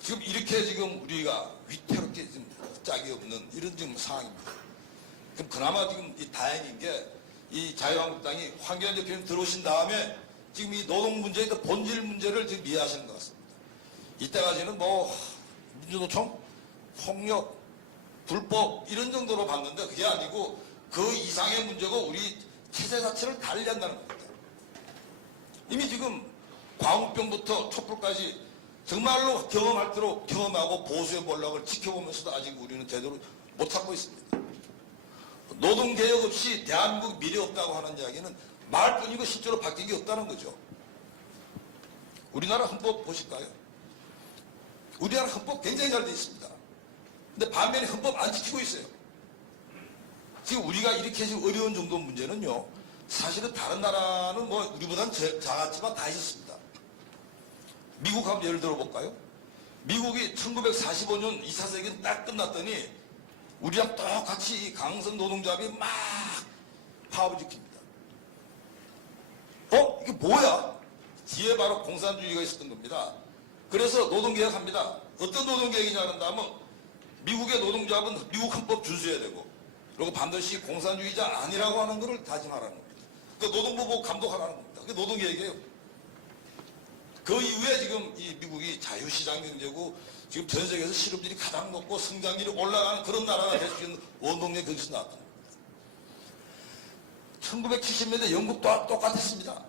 지금 이렇게 지금 우리가 위태롭게 지금 짝이 없는 이런 지금 상황입니다. 그럼 그나마 지금 이 다행인 게 이 자유한국당이 황교안 대표님 들어오신 다음에 지금 이 노동 문제의 그 본질 문제를 지금 이해하시는 것 같습니다. 이때까지는 뭐 민주노총, 폭력, 불법 이런 정도로 봤는데 그게 아니고 그 이상의 문제고 우리 체제 자체를 달리한다는 겁니다. 이미 지금 광우병부터 촛불까지 정말로 경험할수록 경험하고 보수의 몰락을 지켜보면서도 아직 우리는 제대로 못 찾고 있습니다. 노동개혁 없이 대한민국 미래 없다고 하는 이야기는 말뿐이고 실제로 바뀐 게 없다는 거죠. 우리나라 헌법 보실까요? 우리나라 헌법 굉장히 잘 돼 있습니다. 근데 반면에 헌법 안 지키고 있어요. 지금 우리가 이렇게 지금 어려운 정도 문제는요, 사실은 다른 나라는 뭐 우리보다는 작았지만 다 있었습니다. 미국 한번 예를 들어볼까요? 미국이 1945년 2차 세계는 딱 끝났더니 우리랑 똑같이 이 강성 노동조합이 막 파업을 지킵니다. 이게 뭐야? 뒤에 바로 공산주의가 있었던 겁니다. 그래서 노동개혁합니다. 어떤 노동개혁이냐 한다면 미국의 노동조합은 미국 헌법 준수해야 되고 그리고 반드시 공산주의자 아니라고 하는 것을 다짐하라는 겁니다. 그 노동부 보고 감독하라는 겁니다. 그게 노동개혁이에요. 그 이후에 지금 이 미국이 자유시장 경제고 지금 전 세계에서 실업률이 가장 높고 성장률이 올라가는 그런 나라가 될 수 있는 원동력이 거기서 나왔던 겁니다. 1970년대 영국도 똑같았습니다.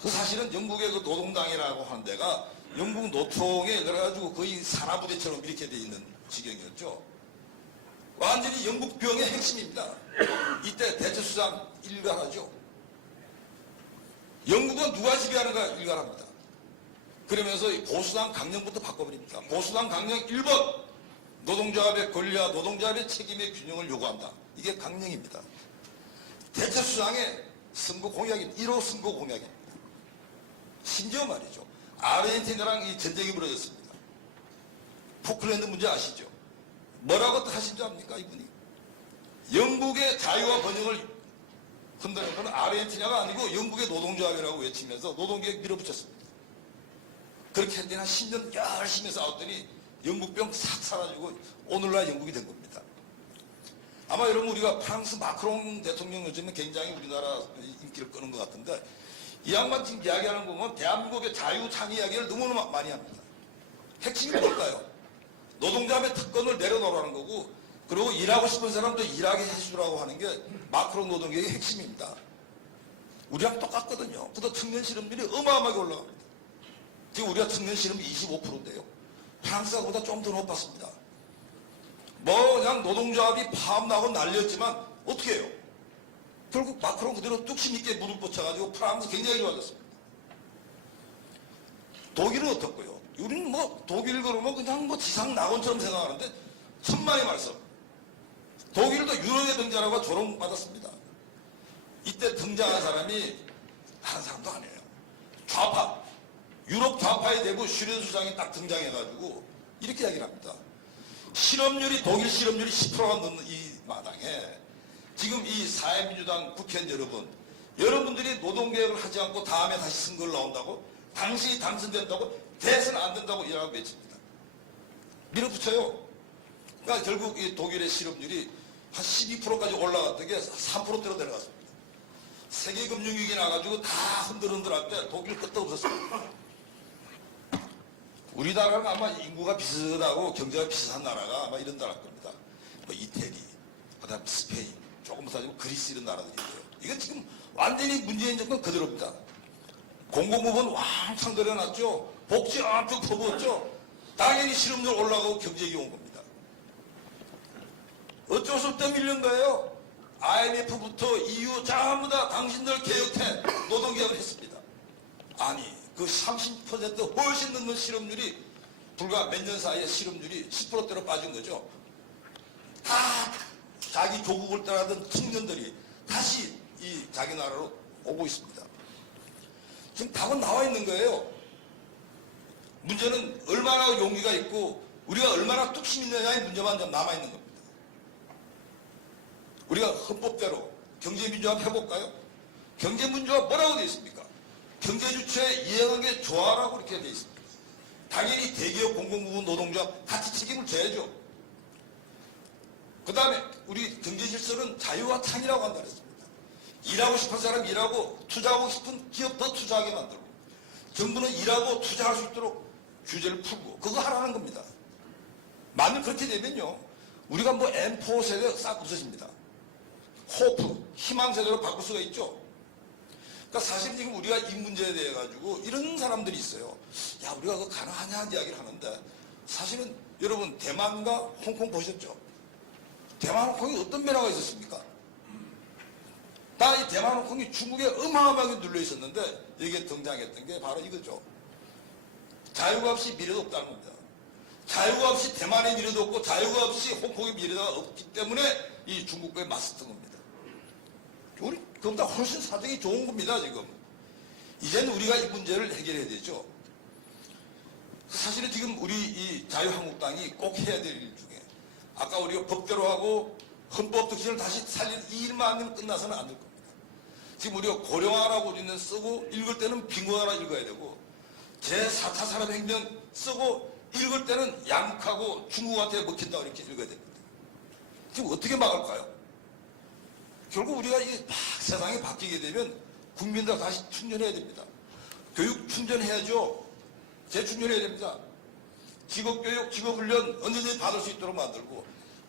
그 사실은 영국의 그 노동당이라고 하는 데가 영국 노총에 그래가지고 거의 산하부대처럼 이렇게 돼 있는 지경이었죠. 완전히 영국 병의 핵심입니다. 이때 대처수장 일갈하죠. 영국은 누가 지배하는가 일갈합니다. 그러면서 보수당 강령부터 바꿔버립니다. 보수당 강령 1번 노동조합의 권리와 노동조합의 책임의 균형을 요구한다. 이게 강령입니다. 대처수장의 선거 공약입니다. 1호 선거 공약입니다. 심지어 말이죠. 아르헨티나랑 이 전쟁이 벌어졌습니다. 포클랜드 문제 아시죠? 뭐라고 하신 줄 압니까 이분이? 영국의 자유와 번영을 흔드는 건 아르헨티나가 아니고 영국의 노동조합이라고 외치면서 노동개혁 밀어붙였습니다. 그렇게 했더니 한 10년 열심히 싸웠더니 영국병 싹 사라지고 오늘날 영국이 된 겁니다. 아마 여러분 우리가 프랑스 마크롱 대통령 요즘에 굉장히 우리나라 인기를 끄는 것 같은데 이 양반 지금 이야기하는 거 보면 대한민국의 자유창의 이야기를 너무나 많이 합니다. 핵심이 뭘까요? 노동조합의 특권을 내려놓으라는 거고 그리고 일하고 싶은 사람도 일하게 해주라고 하는 게 마크롱 노동개혁의 핵심입니다. 우리랑 똑같거든요. 그래도 청년 실업률이 어마어마하게 올라갑니다. 지금 우리가 청년 실업이 25%인데요. 프랑스가 보다 좀 더 높았습니다. 뭐 그냥 노동조합이 파업나고 난리였지만 어떻게 해요? 결국 마크롱 그대로 뚝심 있게 무릎 뻗쳐가지고 프랑스 굉장히 좋아졌습니다. 독일은 어떻고요? 우리는 뭐 독일 그러면 그냥 뭐 지상 낙원처럼 생각하는데 천만의 말씀. 독일도 유럽의 등자라고 조롱받았습니다. 이때 등장한 사람이 다른 사람도 아니에요. 좌파. 유럽 좌파의 대부 슈렌 수장이 딱 등장해가지고 이렇게 이야기를 합니다. 실업률이 독일 실업률이 10%가 넘는 이 마당에 지금 이 사회민주당 국회의원 여러분들이 노동개혁을 하지 않고 다음에 다시 선거를 나온다고 당신이 당선된다고 대선 안 된다고 이라고 외칩니다. 밀어붙여요. 그러니까 결국 이 독일의 실업률이 한 12%까지 올라갔던 게 3%대로 내려갔습니다. 세계금융위기 나가지고 다 흔들흔들할 때 독일 끝도 없었습니다. 우리나라는 아마 인구가 비슷하고 경제가 비슷한 나라가 아마 이런 나라일 겁니다. 뭐 이태리, 그다음 스페인, 조금 더 따지면 그리스 이런 나라들인데요. 이건 지금 완전히 문재인 정권 그대로입니다. 공공부문 왕창 들여놨죠. 복지 엄청 퍼부었죠. 당연히 실업률 올라가고 경제기 온 겁니다. 어쩔 수 없다 밀린 거예요. IMF부터 EU 전부 다 당신들 개혁해 노동개혁을 했습니다. 아니 그 30% 훨씬 넘는 실업률이 불과 몇 년 사이에 실업률이 10%대로 빠진 거죠. 다 자기 조국을 떠나던 청년들이 다시 이 자기 나라로 오고 있습니다. 지금 답은 나와 있는 거예요. 문제는 얼마나 용기가 있고 우리가 얼마나 뚝심 있느냐의 문제만 좀 남아있는 겁니다. 우리가 헌법대로 경제민주화 해볼까요? 경제민주화 뭐라고 되어 있습니까? 경제주체에 이행한 게 좋아라고 이렇게 되어 있습니다. 당연히 대기업 공공부문 노동조합 같이 책임을 져야죠. 그 다음에 우리 경제질서는 자유와 창의라고 한다 그랬습니다. 일하고 싶은 사람 일하고 투자하고 싶은 기업 더 투자하게 만들고 정부는 일하고 투자할 수 있도록 규제를 풀고 그거 하라는 겁니다. 만약 그렇게 되면요 우리가 뭐 M4 세대 싹 없어집니다. 호프, 희망 세대로 바꿀 수가 있죠. 그러니까 사실 지금 우리가 이 문제에 대해 가지고 이런 사람들이 있어요. 야 우리가 그거 가능하냐 이야기를 하는데 사실은 여러분 대만과 홍콩 보셨죠? 대만 홍콩이 어떤 변화가 있었습니까? 다 이 대만 홍콩이 중국에 어마어마하게 눌려 있었는데 여기에 등장했던 게 바로 이거죠. 자유가 없이 미래도 없다는 겁니다. 자유가 없이 대만의 미래도 없고 자유가 없이 홍콩의 미래가 없기 때문에 이 중국과의 맞섰던 겁니다. 우리 그보다 훨씬 사정이 좋은 겁니다. 지금 이제는 우리가 이 문제를 해결해야 되죠. 사실은 지금 우리 이 자유한국당이 꼭 해야 될 일 중에 아까 우리가 법대로 하고 헌법 득실을 다시 살리는 이 일만 하면 끝나서는 안 될 겁니다. 지금 우리가 고령화라고 우리는 쓰고 읽을 때는 빈곤화라 읽어야 되고 제4차 산업혁명 쓰고 읽을 때는 양극하고 중국한테 먹힌다 이렇게 읽어야 됩니다. 지금 어떻게 막을까요? 결국 우리가 이 세상이 바뀌게 되면 국민들 다시 충전해야 됩니다. 교육 충전해야죠. 재충전해야 됩니다. 직업교육, 직업훈련 언제든지 받을 수 있도록 만들고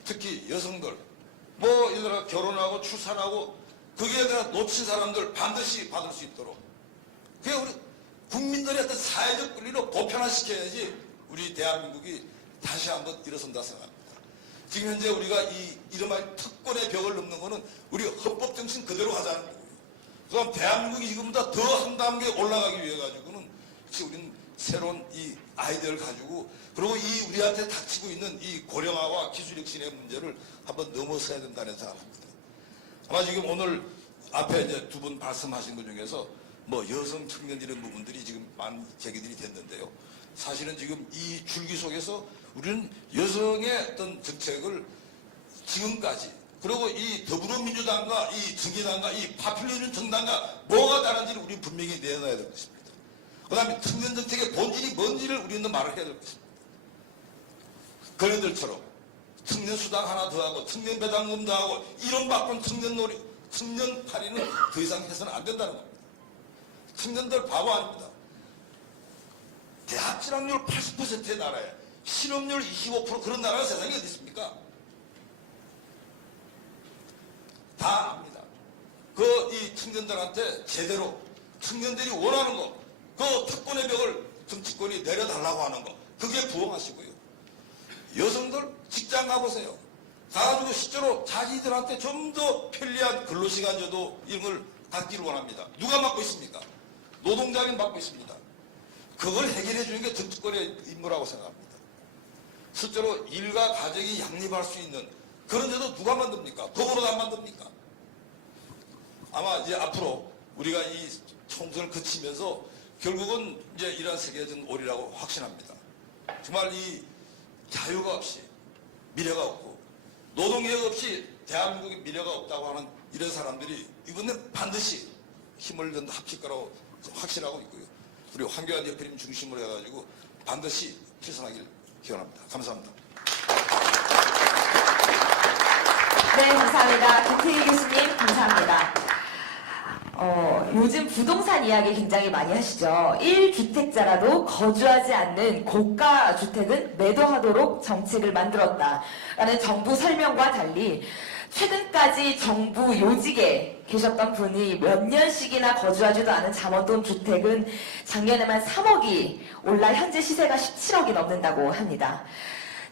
특히 여성들 뭐 예를 들어 결혼하고 출산하고 거기에 대한 놓친 사람들 반드시 받을 수 있도록 그게 우리 국민들의 어떤 사회적 권리로 보편화시켜야지 우리 대한민국이 다시 한번 일어선다 생각합니다. 지금 현재 우리가 이 이른바 특권의 벽을 넘는 거는 우리 헌법 정신 그대로 하자는 거고요. 그럼 대한민국이 지금보다 더 한 단계 올라가기 위해 가지고는 역시 우리는 새로운 이 아이디어를 가지고 그리고 이 우리한테 닥치고 있는 이 고령화와 기술혁신의 문제를 한번 넘어서야 된다는 생각합니다. 아마 지금 오늘 앞에 이제 두 분 말씀하신 것 중에서 뭐 여성 청년 이런 부분들이 지금 많이 제기들이 됐는데요. 사실은 지금 이 줄기 속에서 우리는 여성의 어떤 정책을 지금까지 그리고 이 더불어민주당과 이 정의당과 이 파퓰리즘 정당과 뭐가 다른지를 우리 분명히 내놔야 될 것입니다. 그 다음에 청년 정책의 본질이 뭔지를 우리는 말을 해야 될 것입니다. 그네들처럼 청년 수당 하나 더 하고 청년 배당금 더 하고 이런 바꾼 청년 팔이는 더 이상 해서는 안 된다는 겁니다. 청년들 바보 아닙니다. 대학 진학률 80%의 나라에 실업률 25% 그런 나라가 세상에 어디 있습니까? 다 압니다. 이 청년들한테 제대로 청년들이 원하는 거, 그 특권의 벽을 정치권이 내려달라고 하는 거, 그게 부응하시고요. 여성들 직장 가보세요. 가가지고 실제로 자기들한테 좀 더 편리한 근로시간 제도 이런 걸 갖기를 원합니다. 누가 맡고 있습니까? 노동자는 맡고 있습니다. 그걸 해결해 주는 게 정치권의 임무라고 생각합니다. 실제로 일과 가정이 양립할 수 있는 그런 제도 누가 만듭니까? 법으로 안 만듭니까? 아마 이제 앞으로 우리가 이 총선을 거치면서 결국은 이제 이런 세계적인 오리라고 확신합니다. 정말 이 자유가 없이 미래가 없고 노동력 없이 대한민국의 미래가 없다고 하는 이런 사람들이 이번엔 반드시 힘을 합칠 거라고 확신하고 있고요. 우리 황교안 대표님 중심으로 해가지고 반드시 필선하길 기원합니다. 감사합니다. 네, 감사합니다. 김태희 교수님, 감사합니다. 요즘 부동산 이야기 굉장히 많이 하시죠. 1주택자라도 거주하지 않는 고가 주택은 매도하도록 정책을 만들었다라는 정부 설명과 달리 최근까지 정부 요직에 계셨던 분이 몇 년씩이나 거주하지도 않은 잠원동 주택은 작년에만 3억이 올라 현재 시세가 17억이 넘는다고 합니다.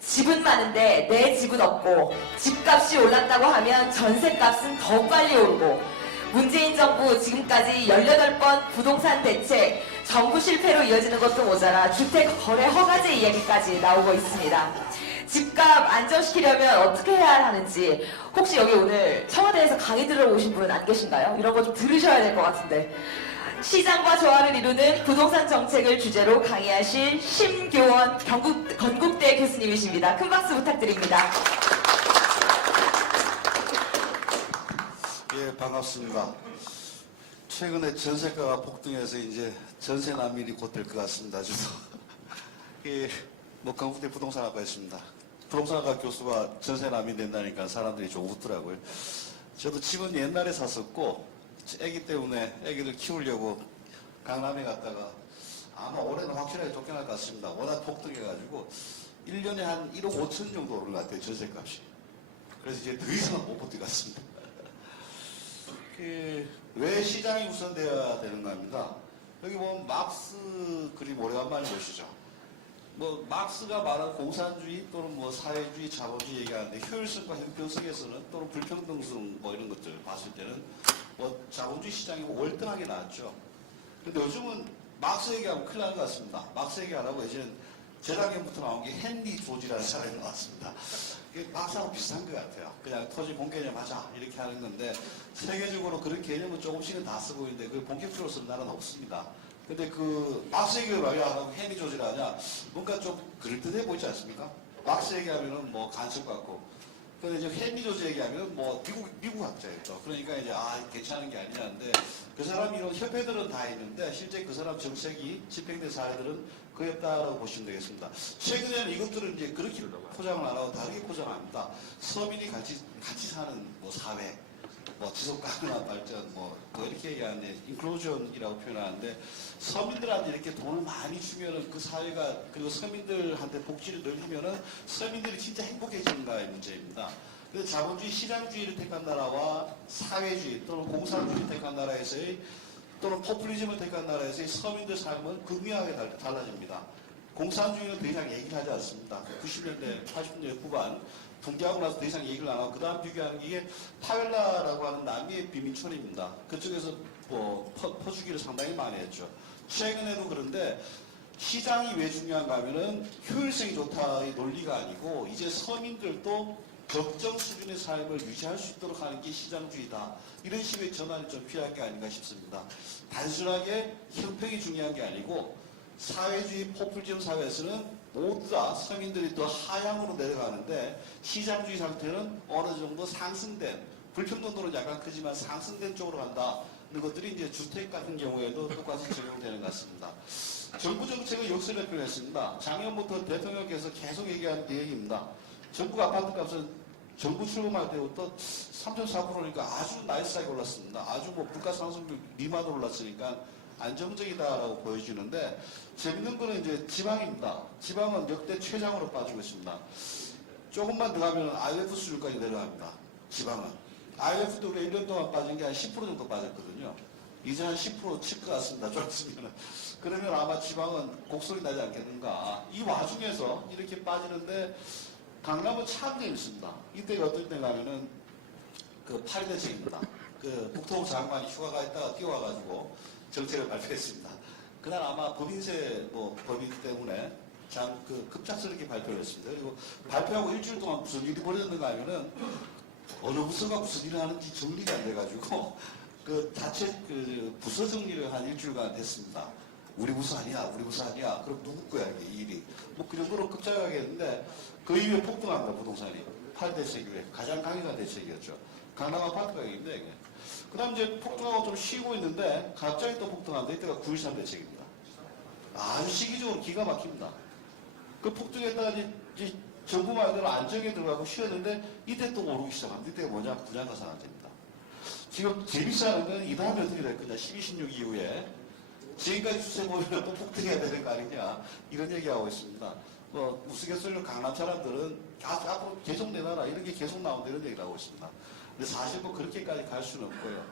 집은 많은데 내 집은 없고 집값이 올랐다고 하면 전세값은 더 빨리 오르고 문재인 정부 지금까지 18번 부동산 대책 정부 실패로 이어지는 것도 모자라 주택 거래 허가제 이야기까지 나오고 있습니다. 집값 안정시키려면 어떻게 해야 하는지 혹시 여기 오늘 청와대에서 강의 들으러 오신 분은 안 계신가요? 이런 거 좀 들으셔야 될 것 같은데 시장과 조화를 이루는 부동산 정책을 주제로 강의하실 심교원 건국대 교수님이십니다. 큰 박수 부탁드립니다. 예, 반갑습니다. 최근에 전세가가 폭등해서 이제 전세 난민이 곧 될 것 같습니다. 저도 예, 뭐 건국대 부동산학과 있습니다. 부동산학과 교수가 전세 난민 된다니까 사람들이 좀 웃더라고요. 저도 집은 옛날에 샀었고 아기 때문에 아기를 키우려고 강남에 갔다가 아마 올해는 확실하게 쫓겨날 것 같습니다. 워낙 폭등해가지고 1년에 한 1억 5천 정도 오른 것 같아요, 전세값이. 그래서 이제 더 이상은 못 버틸 것 같습니다. 왜 시장이 우선돼야 되는가 합니다. 여기 보면 막스 그림 오래간만에 보시죠. 뭐 막스가 말한 공산주의 또는 뭐 사회주의, 자본주의 얘기하는데 효율성과 형평성에서는 또는 불평등성 뭐 이런 것들 봤을 때는 뭐 자본주의 시장이 월등하게 나왔죠. 근데 요즘은 막스 얘기하면 큰일 나는 것 같습니다. 막스 얘기 안 하고 예전엔 재작년부터 나온 게 헨리 조지라는 사람이 나왔습니다. 막스하고 비슷한 것 같아요. 그냥 토지 본개념 하자 이렇게 하는 건데 세계적으로 그런 개념은 조금씩은 다 쓰고 있는데 그 본격적으로 쓰는 나라는 없습니다. 근데 그 막스 얘기를 왜 안 하고 헨리 조지를 하냐? 뭔가 좀 그럴듯해 보이지 않습니까? 막스 얘기하면은 뭐 간첩 같고, 근데 이제 헨리 조지 얘기하면은 뭐 미국 학자예요. 또. 그러니까 이제 괜찮은 게 아니냐는데 그 사람 이런 협회들은 다 있는데 실제 그 사람 정책이 집행된 사례들은 거의 없다라고 보시면 되겠습니다. 최근에는 이것들은 이제 그렇게 포장을 안 하고 다르게 포장합니다. 서민이 같이 사는 뭐 사회, 뭐 지속 가능한 발전, 뭐 이렇게 얘기하는데 인클루전이라고 표현하는데 서민들한테 이렇게 돈을 많이 주면은 그 사회가 그리고 서민들한테 복지를 늘리면은 서민들이 진짜 행복해지는가의 문제입니다. 그래서 자본주의 시장주의를 택한 나라와 사회주의 또는 공산주의를 택한 나라에서의 또는 포퓰리즘을 택한 나라에서의 서민들 삶은 극명하게 달라집니다. 공산주의는 더 이상 얘기를 하지 않습니다. 90년대, 80년대 후반 붕괴하고 나서 더 이상 얘기를 안 하고 그 다음 비교하는 게 이게 파웰라라고 하는 남미의 비민촌입니다. 그쪽에서 뭐 퍼주기를 상당히 많이 했죠. 최근에도 그런데 시장이 왜 중요한가 하면은 효율성이 좋다의 논리가 아니고 이제 서민들도 적정 수준의 삶을 유지할 수 있도록 하는 게 시장주의다. 이런 식의 전환이 좀 필요한 게 아닌가 싶습니다. 단순하게 형평이 중요한 게 아니고 사회주의 포퓰리즘 사회에서는 모두 다 서민들이 더 하향으로 내려가는데 시장주의 상태는 어느 정도 상승된 불평등도는 약간 크지만 상승된 쪽으로 간다. 이런 것들이 이제 주택 같은 경우에도 똑같이 적용되는 것 같습니다. 정부 정책은 역설을 표현했습니다. 작년부터 대통령께서 계속 얘기한 내용입니다. 전국 아파트 값은 정부 출범할 때부터 3.4%니까 아주 나이스하게 올랐습니다. 아주 뭐 물가 상승률 미만으로 올랐으니까 안정적이다라고 보여지는데 재밌는 거는 이제 지방입니다. 지방은 역대 최장으로 빠지고 있습니다. 조금만 더 가면 IMF 수준까지 내려갑니다. 지방은. IMF도 우리 1년 동안 빠진 게 한 10% 정도 빠졌거든요. 이제 한 10% 칠 것 같습니다. 좀 있으면. 그러면 아마 지방은 곡소리 나지 않겠는가. 이 와중에서 이렇게 빠지는데 강남은 참 재밌습니다. 이때가 어떤 때가 하면은 그 8대책입니다. 그 국토부 장관이 휴가가 있다가 뛰어와가지고 정책을 발표했습니다. 그날 아마 법인세 뭐 법인 때문에 참 그 급작스럽게 발표를 했습니다. 그리고 발표하고 일주일 동안 무슨 일이 벌어졌는가 하면은 어느 부서가 무슨 일을 하는지 정리가 안 돼가지고 그 자체 그 부서 정리를 한 일주일간 됐습니다. 우리 부서 아니야, 우리 부서 아니야. 그럼 누구 거야 이게 이 일이? 뭐 그 정도로 급작하게 했는데 그 이후에 폭등합니다 부동산이. 8대책 이후에 가장 강력한 대책이었죠. 강남 아파트 가격인데 이게. 그 다음 이제 폭등하고 좀 쉬고 있는데 갑자기 또 폭등하는데 이때가 9.13 대책입니다. 아주 시기적으로 기가 막힙니다. 그 폭등했다가 이제 정부 말대로 안정에 들어가고 쉬었는데 이때 또 오르기 시작합니다. 이때가 뭐냐? 분양가 상한제입니다. 지금 재밌어하는 건 이 다음에 어떻게 될 거냐? 12, 16 이후에 지금까지 추세 보면 또 폭등해야 되는 거 아니냐? 이런 얘기하고 있습니다. 뭐 우스갯소리로 강남 사람들은 앞으로 계속 내놔라 이런 게 계속 나온다 이런 얘기를 하고 있습니다. 근데 사실 뭐 그렇게까지 갈 수는 없고요.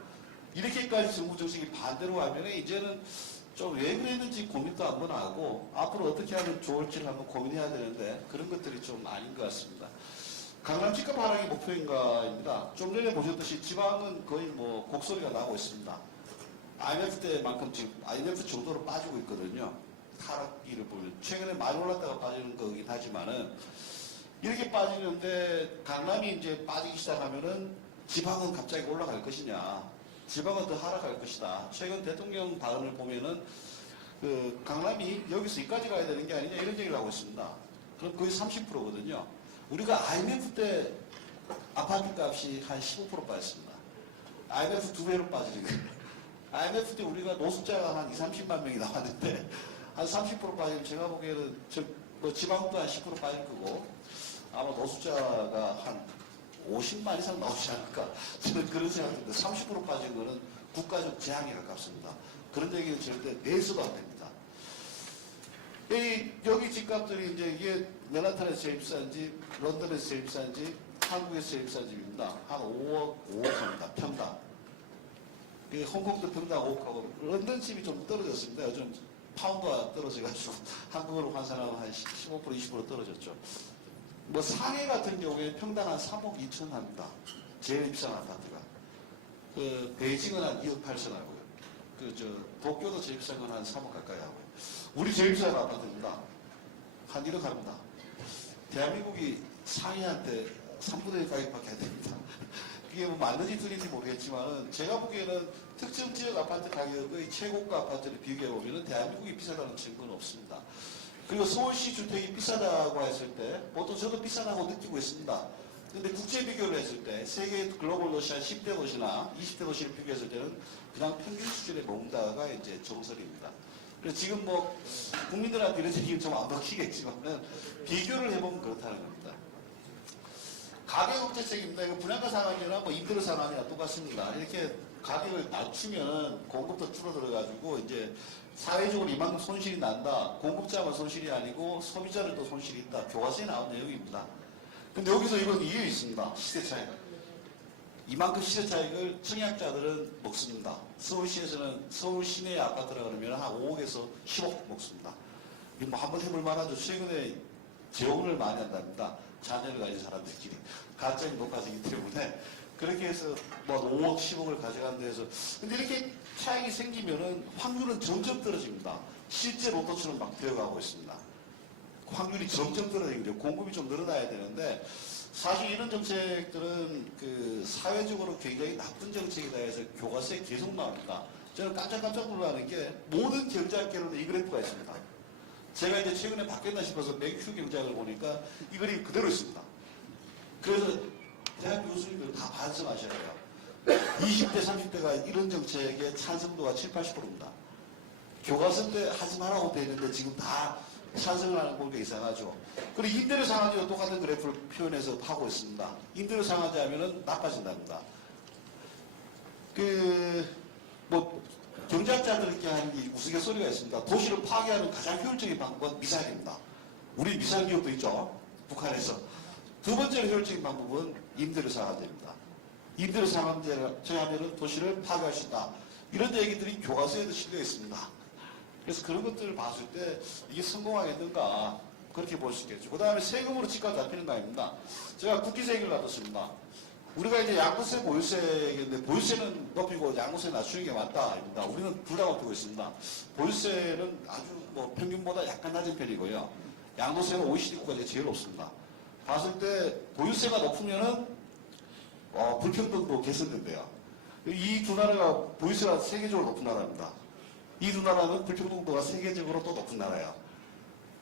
이렇게까지 정부 정책이 반대로 하면 이제는 좀 왜 그랬는지 고민도 한번 하고 앞으로 어떻게 하면 좋을지를 한번 고민해야 되는데 그런 것들이 좀 아닌 것 같습니다. 강남 집값 하락이 목표인가입니다. 좀 전에 보셨듯이 지방은 거의 뭐 곡소리가 나고 있습니다. IMF 때만큼 지금 IMF 정도로 빠지고 있거든요. 하락기를 보면 최근에 많이 올랐다가 빠지는 거긴 하지만은 이렇게 빠지는데 강남이 이제 빠지기 시작하면은 지방은 갑자기 올라갈 것이냐. 지방은 더 하락할 것이다. 최근 대통령 발언을 보면은 그 강남이 여기서 여기까지 가야 되는 게 아니냐 이런 얘기를 하고 있습니다. 그럼 거의 30%거든요. 우리가 IMF 때 아파트 값이 한 15% 빠졌습니다. IMF 2배로 빠지는 거예요. IMF 때 우리가 노숙자가 한 30만 명이 나왔는데 한 30% 빠지면 제가 보기에는 뭐 지방도 한 10% 빠질 거고 아마 노숙자가 한 50만 이상 나오지 않을까 저는 그런 생각인데 30% 빠진 거는 국가적 재앙에 가깝습니다. 그런 얘기는 절대 내서도 안 됩니다. 여기 집값들이 이제 이게 맨하탄에서 제일 비싼 집, 런던에서 제일 비싼 집, 한국에서 제일 비싼 집입니다. 한 5억 합니다. 평당. 홍콩도 평당 5억하고 런던 집이 좀 떨어졌습니다. 요즘 파운드가 떨어져가지고 한국으로 환산하면 한 15% 20% 떨어졌죠. 뭐 상해 같은 경우에 평당 한 3억 2천 합니다. 제일 비싼 아파트가. 그 베이징은 한 2억 8천 하고요. 도쿄도 제일 비싼 건 한 3억 가까이 하고요. 우리 제일 비싼 아파트입니다. 한 1억 합니다. 대한민국이 상해한테 3분의 1 가격밖에 안 됩니다. 그게 뭐 맞는지 틀린지 모르겠지만은 제가 보기에는 특정 지역 아파트 가격의 최고가 아파트를 비교해 보면은 대한민국이 비싸다는 증거는 없습니다. 그리고 서울시 주택이 비싸다고 했을 때 보통 저도 비싸다고 느끼고 있습니다. 근데 국제 비교를 했을 때 세계 글로벌 도시 한 10대 도시나 20대 도시를 비교했을 때는 그냥 평균 수준에 머문다가 이제 정설입니다. 그래서 지금 뭐 국민들한테 이런 얘기는 좀 안 먹히겠지만은 비교를 해보면 그렇다는 겁니다. 가격 억제책입니다. 이거 분양가 상한이나 뭐 임대료 상한이나 똑같습니다. 이렇게 가격을 낮추면 공급도 줄어들어가지고 이제 사회적으로 이만큼 손실이 난다. 공급자만 손실이 아니고 소비자들도 손실이 있다. 교과서에 나온 내용입니다. 근데 여기서 이건 이유 있습니다. 시세 차익. 이만큼 시세 차익을 청약자들은 먹습니다. 서울시에서는 서울 시내 아파트라 그러면 한 5억에서 10억 먹습니다. 이거 뭐 한번 해볼 만하죠. 최근에 재혼을 많이 한답니다. 자녀를 가진 사람들끼리. 가점이 높아지기 때문에. 그렇게 해서 뭐 5억, 10억을 가져간다 해서. 근데 이렇게 차익이 생기면은 확률은 점점 떨어집니다. 실제 로또처럼 막 되어가고 있습니다. 확률이 점점 떨어지죠. 공급이 좀 늘어나야 되는데 사실 이런 정책들은 그 사회적으로 굉장히 나쁜 정책이다 해서 교과서에 계속 나옵니다. 저는 깜짝깜짝 놀라는 게 모든 경제학계로는 이 그래프가 있습니다. 제가 이제 최근에 바뀌었나 싶어서 맥큐 경제학을 보니까 이 그림이 그대로 있습니다. 그래서 대학 교수님들 다 반성하셔야 돼요. 20대, 30대가 이런 정책의 찬성도가 7, 80%입니다. 교과서 때 하지 말라고 돼 있는데 지금 다 찬성을 하는 게 이상하죠. 그리고 임대료 상한제도 똑같은 그래프를 표현해서 하고 있습니다. 임대료 상한제 하면은 나빠진답니다. 경제학자들께 하는 우스갯소리가 있습니다. 도시를 파괴하는 가장 효율적인 방법은 미사일입니다. 우리 미사일 기업도 있죠. 북한에서. 두 번째로 효율적인 방법은 임대료 상한제입니다. 임대료 상한제를 하면은 도시를 파괴할 수 있다. 이런 얘기들이 교과서에도 실려 있습니다. 그래서 그런 것들을 봤을 때 이게 성공하겠는가 그렇게 볼 수 있겠죠. 그 다음에 세금으로 집값 잡히는 거 아닙니다. 제가 국기세 얘기를 놔뒀습니다. 우리가 이제 양도세, 보유세인데 보유세는 높이고 양도세 낮추는 게 맞다입니다. 우리는 둘 다 높이고 있습니다. 보유세는 아주 뭐 평균보다 약간 낮은 편이고요. 양도세는 OECD 국가 중에 제일 높습니다. 봤을 때 보유세가 높으면은 불평등도 개선된대요. 이 두 나라가 보유세가 세계적으로 높은 나라입니다. 이 두 나라는 불평등도가 세계적으로 또 높은 나라예요.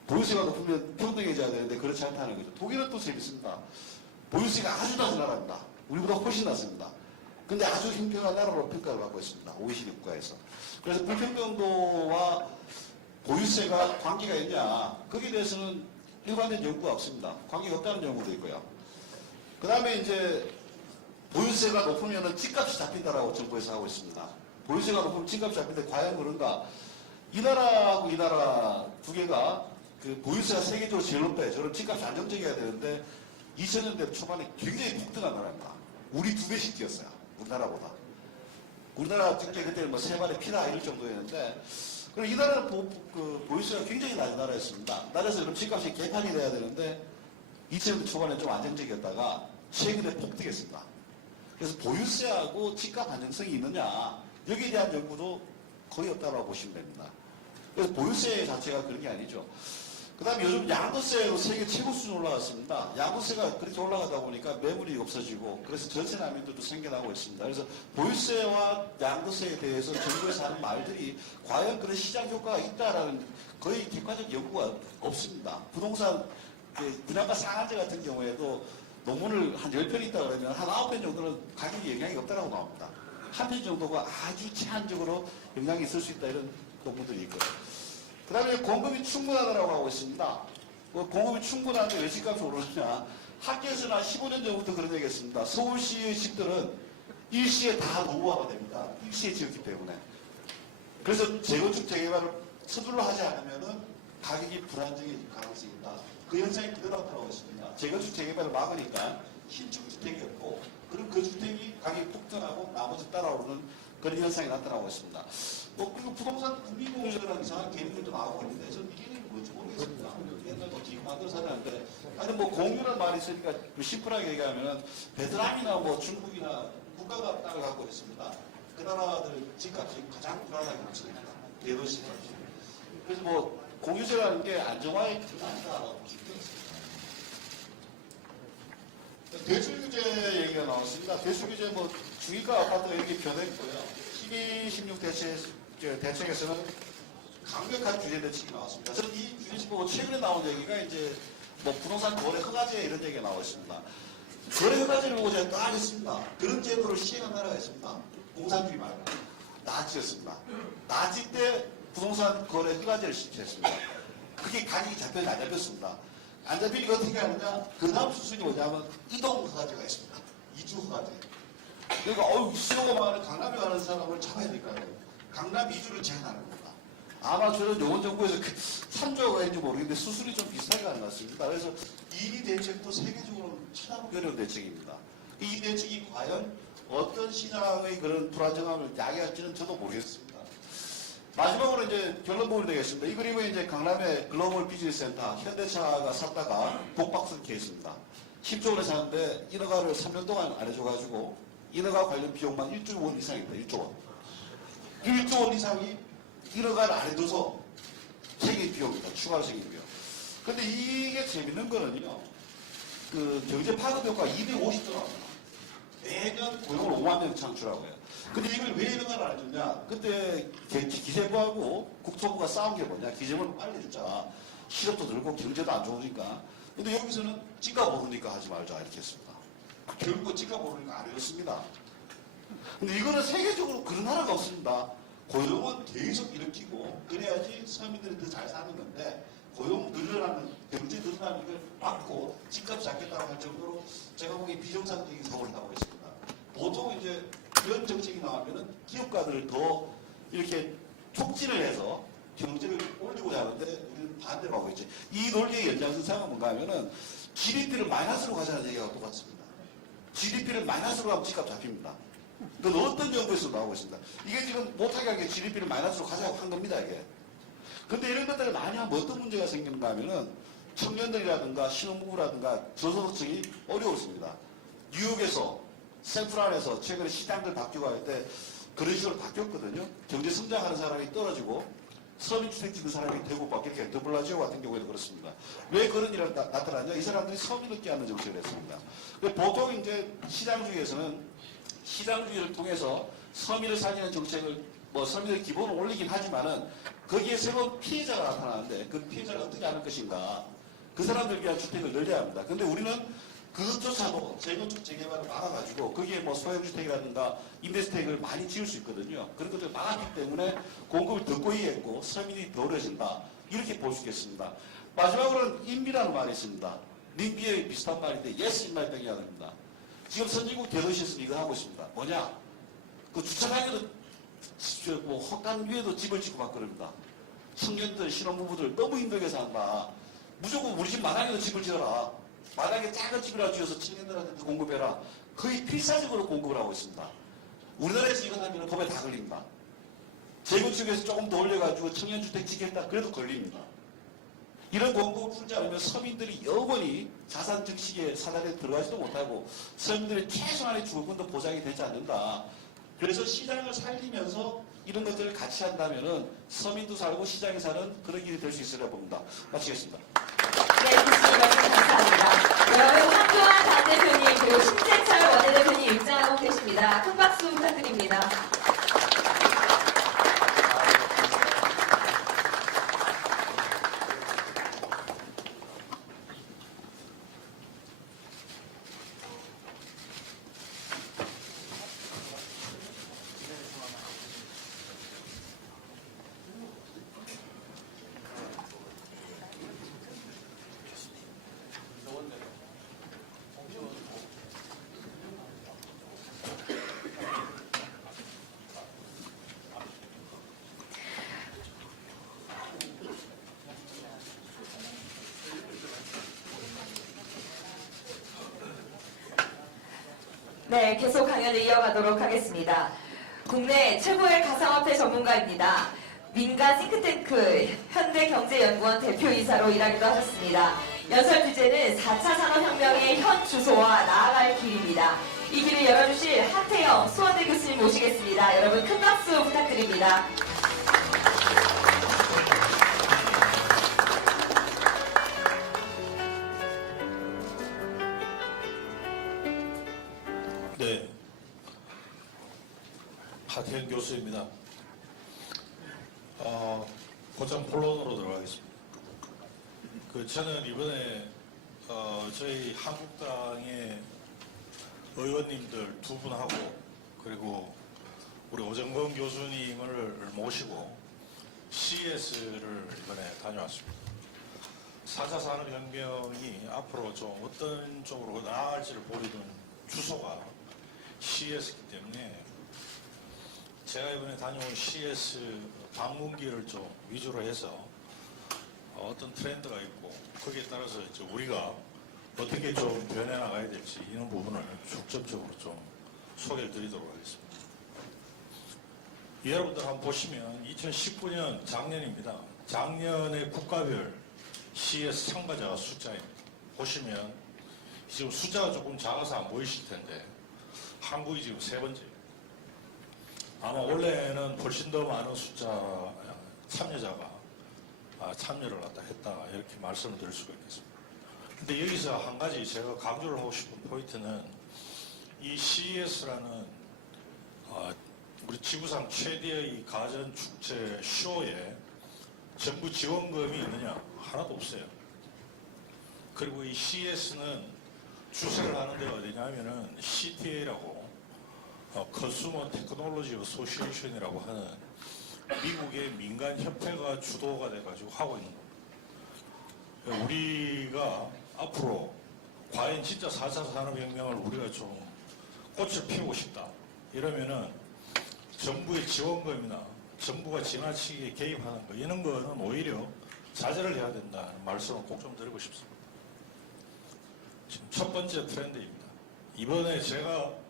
보유세가 높으면 평등해져야 되는데 그렇지 않다는 거죠. 독일은 또 재밌습니다. 보유세가 아주 낮은 나라입니다. 우리보다 훨씬 낮습니다. 근데 아주 형평한 나라로 평가를 받고 있습니다. OECD 국가에서. 그래서 불평등도와 보유세가 관계가 있냐? 거기에 대해서는 일관된 연구가 없습니다. 관계가 없다는 연구도 있고요. 그 다음에 이제 보유세가 높으면 집값이 잡힌다라고 정부에서 하고 있습니다. 보유세가 높으면 집값이 잡힌데 과연 그런가? 이 나라하고 이 나라 두 개가 그 보유세가 세계적으로 제일 높아요. 저는 집값이 안정적이어야 되는데 2000년대 초반에 굉장히 폭등한 나라입니다. 우리 2배씩 뛰었어요. 우리나라보다. 우리나라 특히 그때는 뭐 세 발에 피다 이럴 정도였는데 그리고 이 나라는 보유세가 굉장히 낮은 나라였습니다. 낮아서 그럼 집값이 개판이 돼야 되는데 2000년대 초반에 좀 안정적이었다가 최근에 폭등했습니다. 그래서 보유세하고 집값 안정성이 있느냐 여기에 대한 연구도 거의 없다고 보시면 됩니다. 그래서 보유세 자체가 그런 게 아니죠. 그다음에 요즘 양도세로 세계 최고 수준 올라갔습니다. 양도세가 그렇게 올라가다 보니까 매물이 없어지고 그래서 전세 난민들도 생겨나고 있습니다. 그래서 보유세와 양도세에 대해서 정부에서 하는 말들이 과연 그런 시장 효과가 있다라는 거의 객관적 연구가 없습니다. 부동산 분양가 상한제 같은 경우에도 논문을 한 10편 있다 그러면 한 9편 정도는 가격에 영향이 없다고 나옵니다. 한 편 정도가 아주 제한적으로 영향이 있을 수 있다 이런 논문들이 있거든요. 그 다음에 공급이 충분하다고 하고 있습니다. 공급이 충분한데 왜 집값이 오르느냐. 학교에서는 한 15년 전부터 그런 얘기 했습니다. 서울시의 집들은 일시에 다 노후화가 됩니다. 일시에 지었기 때문에. 그래서 재건축 재개발을 서둘러 하지 않으면은 가격이 불안정해질 가능성이 있다. 그 현상이 그대로 나타나고 있습니다. 재건축 재개발을 막으니까 신축 주택이 없고 그럼 그 주택이 가격이 폭등하고 나머지 따라오르는 그런 현상이 나타나고 있습니다. 그리고 부동산 국민공유라는 이상한 개념도 나오고 있는데 저는 이 개념이 뭔지 모르겠습니다. 옛날 지금 만들어서 하는데 아니 공유라는 말이 있으니까 심플하게 얘기하면 베트남이나 중국이나 국가가 땅을 갖고 있습니다. 그 나라들 집값이 가장 불안하게 있습니다. 대도시 값이. 그래서 공유세라는 게 안정화의 기반이다라고 보시면 되겠습니다. 대출규제 얘기가 나왔습니다. 대출규제 주기가 아파트가 이렇게 변했고요. 12, 16 대책에서는 강력한 규제 대책이 나왔습니다. 저는 이 규제책 보고 최근에 나온 얘기가 이제 부동산 거래 허가제 이런 얘기가 나와 있습니다. 거래 허가제를 보고 제가 따졌습니다. 그런 제도를 시행한 나라가 있습니다. 공산주의 말고. 나치였습니다. 나치 때 부동산 거래 허가제를 시행했습니다. 그게 가격이 잡혀서 안 잡혔습니다. 안 잡히니까 어떻게 하느냐? 그 다음 수순이 뭐냐면 이동 허가제가 있습니다. 이주 허가제. 그러니까 수요가 많은 강남에 가는 사람을 잡아야 될까요? 강남 이주를 제한하는 겁니다. 아마 저는 요번 정부에서 3조가 있는지 모르겠는데 수술이 좀 비슷하게 가는 것 같습니다. 그래서 이 대책도 세계적으로 찾아보기 어려운 대책입니다. 이 대책이 과연 어떤 시장의 그런 불안정함을 야기할지는 저도 모르겠습니다. 마지막으로 이제 결론 보면 되겠습니다. 이 그림은 이제 강남의 글로벌 비즈니스 센터 현대차가 샀다가 독박스 케이스입니다. 10조 원에 샀는데 인허가를 3년 동안 안 해줘가지고 인허가 관련 비용만 1조 원 이상입니다. 1조 원. 1조 원 이상이 인허가를 안 해줘서 생긴 비용입니다. 추가로 생긴 비용. 근데 이게 재밌는 거는요. 그 경제 파급 효과 250조 나옵니다. 매년 고용을 5만 명 창출하고요. 근데 이걸 왜 인허가를 안 해줬냐? 그때 기재부하고 국토부가 싸운 게 뭐냐? 기재부는 빨리 주자. 실업도 늘고 경제도 안 좋으니까. 근데 여기서는 집값 오르니까 하지 말자 이렇게 했습니다. 결국 집값 오르니까 안 해줬습니다. 근데 이거는 세계적으로 그런 나라가 없습니다. 고용은 계속 일으키고 그래야지 서민들이 더 잘 사는 건데 고용 늘어나는 경제 늘어나는 걸 막고 집값 잡겠다고 할 정도로 제가 보기에 비정상적인 사고를 하고 있습니다. 보통 이제 이런 정책이 나오면은 기업가들을 더 이렇게 촉진을 해서 경제를 올리고자 하는데 우리는 반대로 하고 있죠. 이 논리의 연장선상은 뭔가 하면은 GDP를 마이너스로 가자는 얘기가 똑같습니다. GDP를 마이너스로 하면 집값 잡힙니다. 그건 어떤 정부에서 나오고 있습니다. 이게 지금 못하게 하게 GDP를 마이너스로 가자고 한 겁니다, 이게. 근데 이런 것들을 많이 하면 어떤 문제가 생기는가 하면은 청년들이라든가 신혼부부라든가 저소득층이 어려웠습니다. 뉴욕에서 샌프란에서 최근에 시장들 바뀌고 할 때 그런 식으로 바뀌었거든요. 경제 성장하는 사람이 떨어지고 서민주택 짓는 사람이 되고 막 이렇게 드블라지오 같은 경우에도 그렇습니다. 왜 그런 일이 나타났냐? 이 사람들이 서민을 깨하는 정책을 했습니다. 보통 이제 시장주의에서는 시장주의를 통해서 서민을 살리는 정책을 서민의 기본을 올리긴 하지만은 거기에 새로운 피해자가 나타나는데 그 피해자를 어떻게 하는 것인가? 그 사람들 위한 주택을 늘려야 합니다. 근데 우리는 그것조차도 재건축 재개발을 막아가지고 거기에 소형주택이라든가 임대주택을 많이 지을 수 있거든요. 그런 것들을 막았기 때문에 공급을 더 고이했고 서민이 더 어려진다. 이렇게 볼 수 있겠습니다. 마지막으로는 인비라는 말이 있습니다. 림비에 비슷한 말인데 yes in my backyard입니다. 지금 선진국 대도시에서 이거 하고 있습니다. 뭐냐? 그 주차장에도 헛간 위에도 집을 짓고 막 그럽니다. 청년들, 신혼부부들 너무 힘들게 산다. 무조건 우리 집 마당에도 집을 지어라. 마당에 작은 집이라 지어서 청년들한테 공급해라. 거의 필사적으로 공급을 하고 있습니다. 우리나라에서 이거 하면 법에 다 걸립니다. 재건축에서 조금 더 올려가지고 청년주택 짓겠다. 그래도 걸립니다. 이런 공급을 풀지 않으면 서민들이 영원히 자산 증식의 사단에 들어가지도 못하고 서민들의 최소한의 주거권도 보장이 되지 않는다. 그래서 시장을 살리면서 이런 것들을 같이 한다면은 서민도 살고 시장이 사는 그런 길이 될 수 있으리라 봅니다. 마치겠습니다. 네, 교수님 말씀 감사합니다. 여러분, 한교안 당대표님 그리고 신재철 원내대표님 입장하고 계십니다. 큰 박수 부탁드립니다. 네, 계속 강연을 이어가도록 하겠습니다. 국내 최고의 가상화폐 전문가입니다. 민간 싱크탱크 현대경제연구원 대표이사로 일하기도 하셨습니다. 연설 주제는 4차 산업혁명의 현 주소와 나아갈 길입니다. 이 길을 열어주실 하태영 수원대 교수님 모시겠습니다. 여러분 큰 박수 부탁드립니다. 네, 하태영 교수입니다. 곧장 본론으로 들어가겠습니다. 저는 이번에 저희 한국당의 의원님들 두 분하고 그리고 우리 오정건 교수님을 모시고 CES를 이번에 다녀왔습니다. 4차 산업혁명이 앞으로 좀 어떤 쪽으로 나아갈지를 보이는 주소가 CES이기 때문에 제가 이번에 다녀온 CES 방문기를 좀 위주로 해서 어떤 트렌드가 있고 거기에 따라서 이제 우리가 어떻게 좀 변해나가야 될지 이런 부분을 중점적으로 좀 소개를 드리도록 하겠습니다. 여러분들 한번 보시면 2019년 작년입니다. 작년에 국가별 CES 참가자 숫자입니다. 보시면 지금 숫자가 조금 작아서 안 보이실 텐데 한국이 지금 세 번째. 아마 원래는 훨씬 더 많은 숫자 참여자가 참여를 했다 이렇게 말씀을 드릴 수가 있겠습니다. 근데 여기서 한 가지 제가 강조를 하고 싶은 포인트는 이 CES라는 우리 지구상 최대의 이 가전 축제 쇼에 정부 지원금이 있느냐? 하나도 없어요. 그리고 이 CES는 주최를 하는 데가 어디냐면은 CTA라고 컨슈머 테크놀로지 어소시에이션이라고 하는 미국의 민간 협회가 주도가 돼가지고 하고 있는 겁니다. 우리가 앞으로 과연 진짜 4차 산업혁명을 우리가 좀 꽃을 피우고 싶다 이러면은 정부의 지원금이나 정부가 지나치게 개입하는 거 이런 거는 오히려 자제를 해야 된다는 말씀을 꼭 좀 드리고 싶습니다. 지금 첫 번째 트렌드입니다. 이번에 제가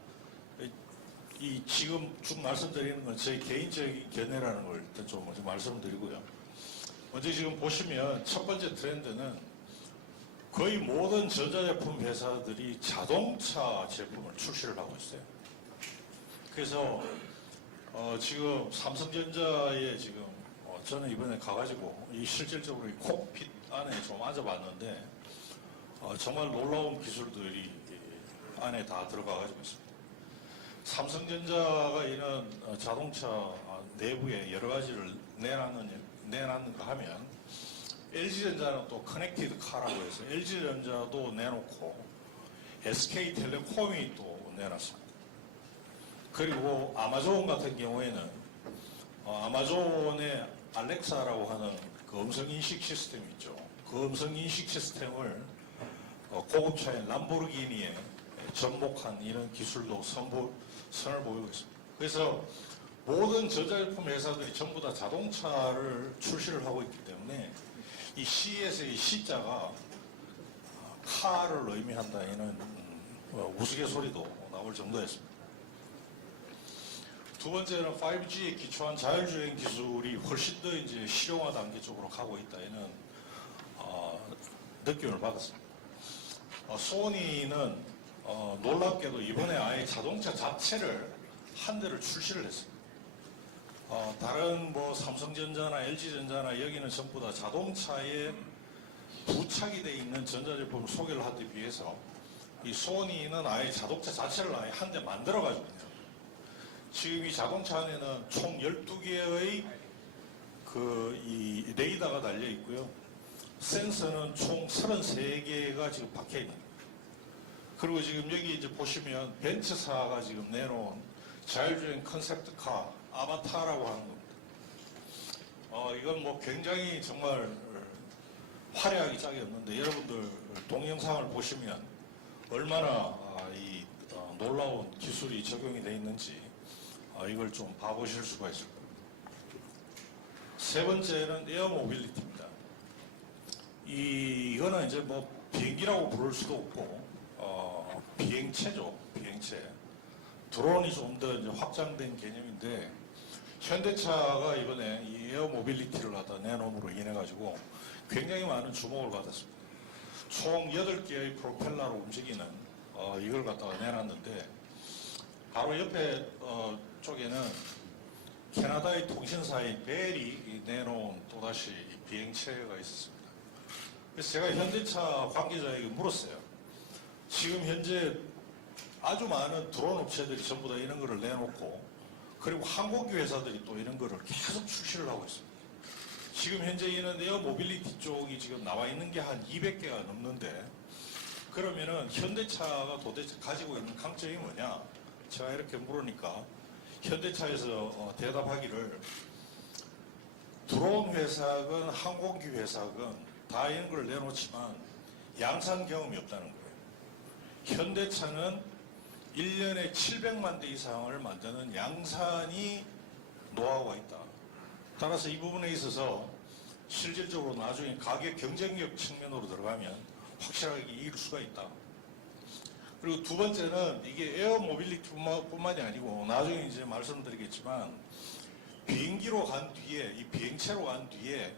지금 쭉 말씀드리는 건 제 개인적인 견해라는 걸 일단 좀 먼저 말씀드리고요. 먼저 지금 보시면 첫 번째 트렌드는 거의 모든 전자제품 회사들이 자동차 제품을 출시를 하고 있어요. 그래서 지금 삼성전자에 지금 저는 이번에 가가지고 이 실질적으로 이 콕핏 안에 좀 앉아봤는데 정말 놀라운 기술들이 안에 다 들어가가지고 있습니다. 삼성전자가 이런 자동차 내부에 여러 가지를 내놨는가 하면 LG전자는 또 커넥티드 카라고 해서 LG전자도 내놓고 SK텔레콤이 또 내놨습니다. 그리고 아마존 같은 경우에는 아마존의 알렉사라고 하는 그 음성인식 시스템 있죠. 그 음성인식 시스템을 고급차인 람보르기니에 접목한 이런 기술도 선을 보이고 있습니다. 그래서 모든 전자제품 회사들이 전부 다 자동차를 출시를 하고 있기 때문에 이 CES의 C자가 카를 의미한다 이런 우스갯소리도 나올 정도였습니다. 두 번째는 5G에 기초한 자율주행 기술이 훨씬 더 이제 실용화 단계 쪽으로 가고 있다 이런 느낌을 받았습니다. 소니는 놀랍게도 이번에 아예 자동차 자체를 한 대를 출시를 했습니다. 다른 뭐 삼성전자나 LG전자나 여기는 전부 다 자동차에 부착이 돼 있는 전자제품을 소개를 하기 위해서 이 소니는 아예 자동차 자체를 아예 한 대 만들어 가지고 있어요. 지금 이 자동차 안에는 총 12개의 이 레이더가 달려 있고요. 센서는 총 33개가 지금 박혀 있는 거예요. 그리고 지금 여기 이제 보시면 벤츠사가 지금 내놓은 자율주행 컨셉트카 아바타라고 하는 겁니다. 이건 뭐 굉장히 정말 화려하기 짝이 없는데 여러분들 동영상을 보시면 얼마나 이 놀라운 기술이 적용이 되어 있는지 이걸 좀 봐보실 수가 있을 겁니다. 세 번째는 에어 모빌리티입니다. 이거는 이제 뭐 비행기라고 부를 수도 없고 비행체죠. 비행체. 드론이 좀 더 이제 확장된 개념인데 현대차가 이번에 이 에어 모빌리티를 갖다 내놓음으로 인해 가지고 굉장히 많은 주목을 받았습니다. 총 8개의 프로펠러로 움직이는 이걸 갖다가 내놨는데 바로 옆에 쪽에는 캐나다의 통신사인 벨이 내놓은 또다시 비행체가 있었습니다. 그래서 제가 현대차 관계자에게 물었어요. 지금 현재 아주 많은 드론 업체들이 전부 다 이런 거를 내놓고 그리고 항공기 회사들이 또 이런 거를 계속 출시를 하고 있습니다. 지금 현재 있는 에어 모빌리티 쪽이 지금 나와 있는 게 한 200개가 넘는데 그러면은 현대차가 도대체 가지고 있는 강점이 뭐냐? 제가 이렇게 물으니까 현대차에서 대답하기를 드론 회사건 항공기 회사건 다 이런 걸 내놓지만 양산 경험이 없다는 거예요. 현대차는 1년에 700만 대 이상을 만드는 양산이 노하우가 있다. 따라서 이 부분에 있어서 실질적으로 나중에 가격 경쟁력 측면으로 들어가면 확실하게 이길 수가 있다. 그리고 두 번째는 이게 에어 모빌리티뿐만이 아니고 나중에 이제 말씀드리겠지만 비행기로 간 뒤에 이 비행체로 간 뒤에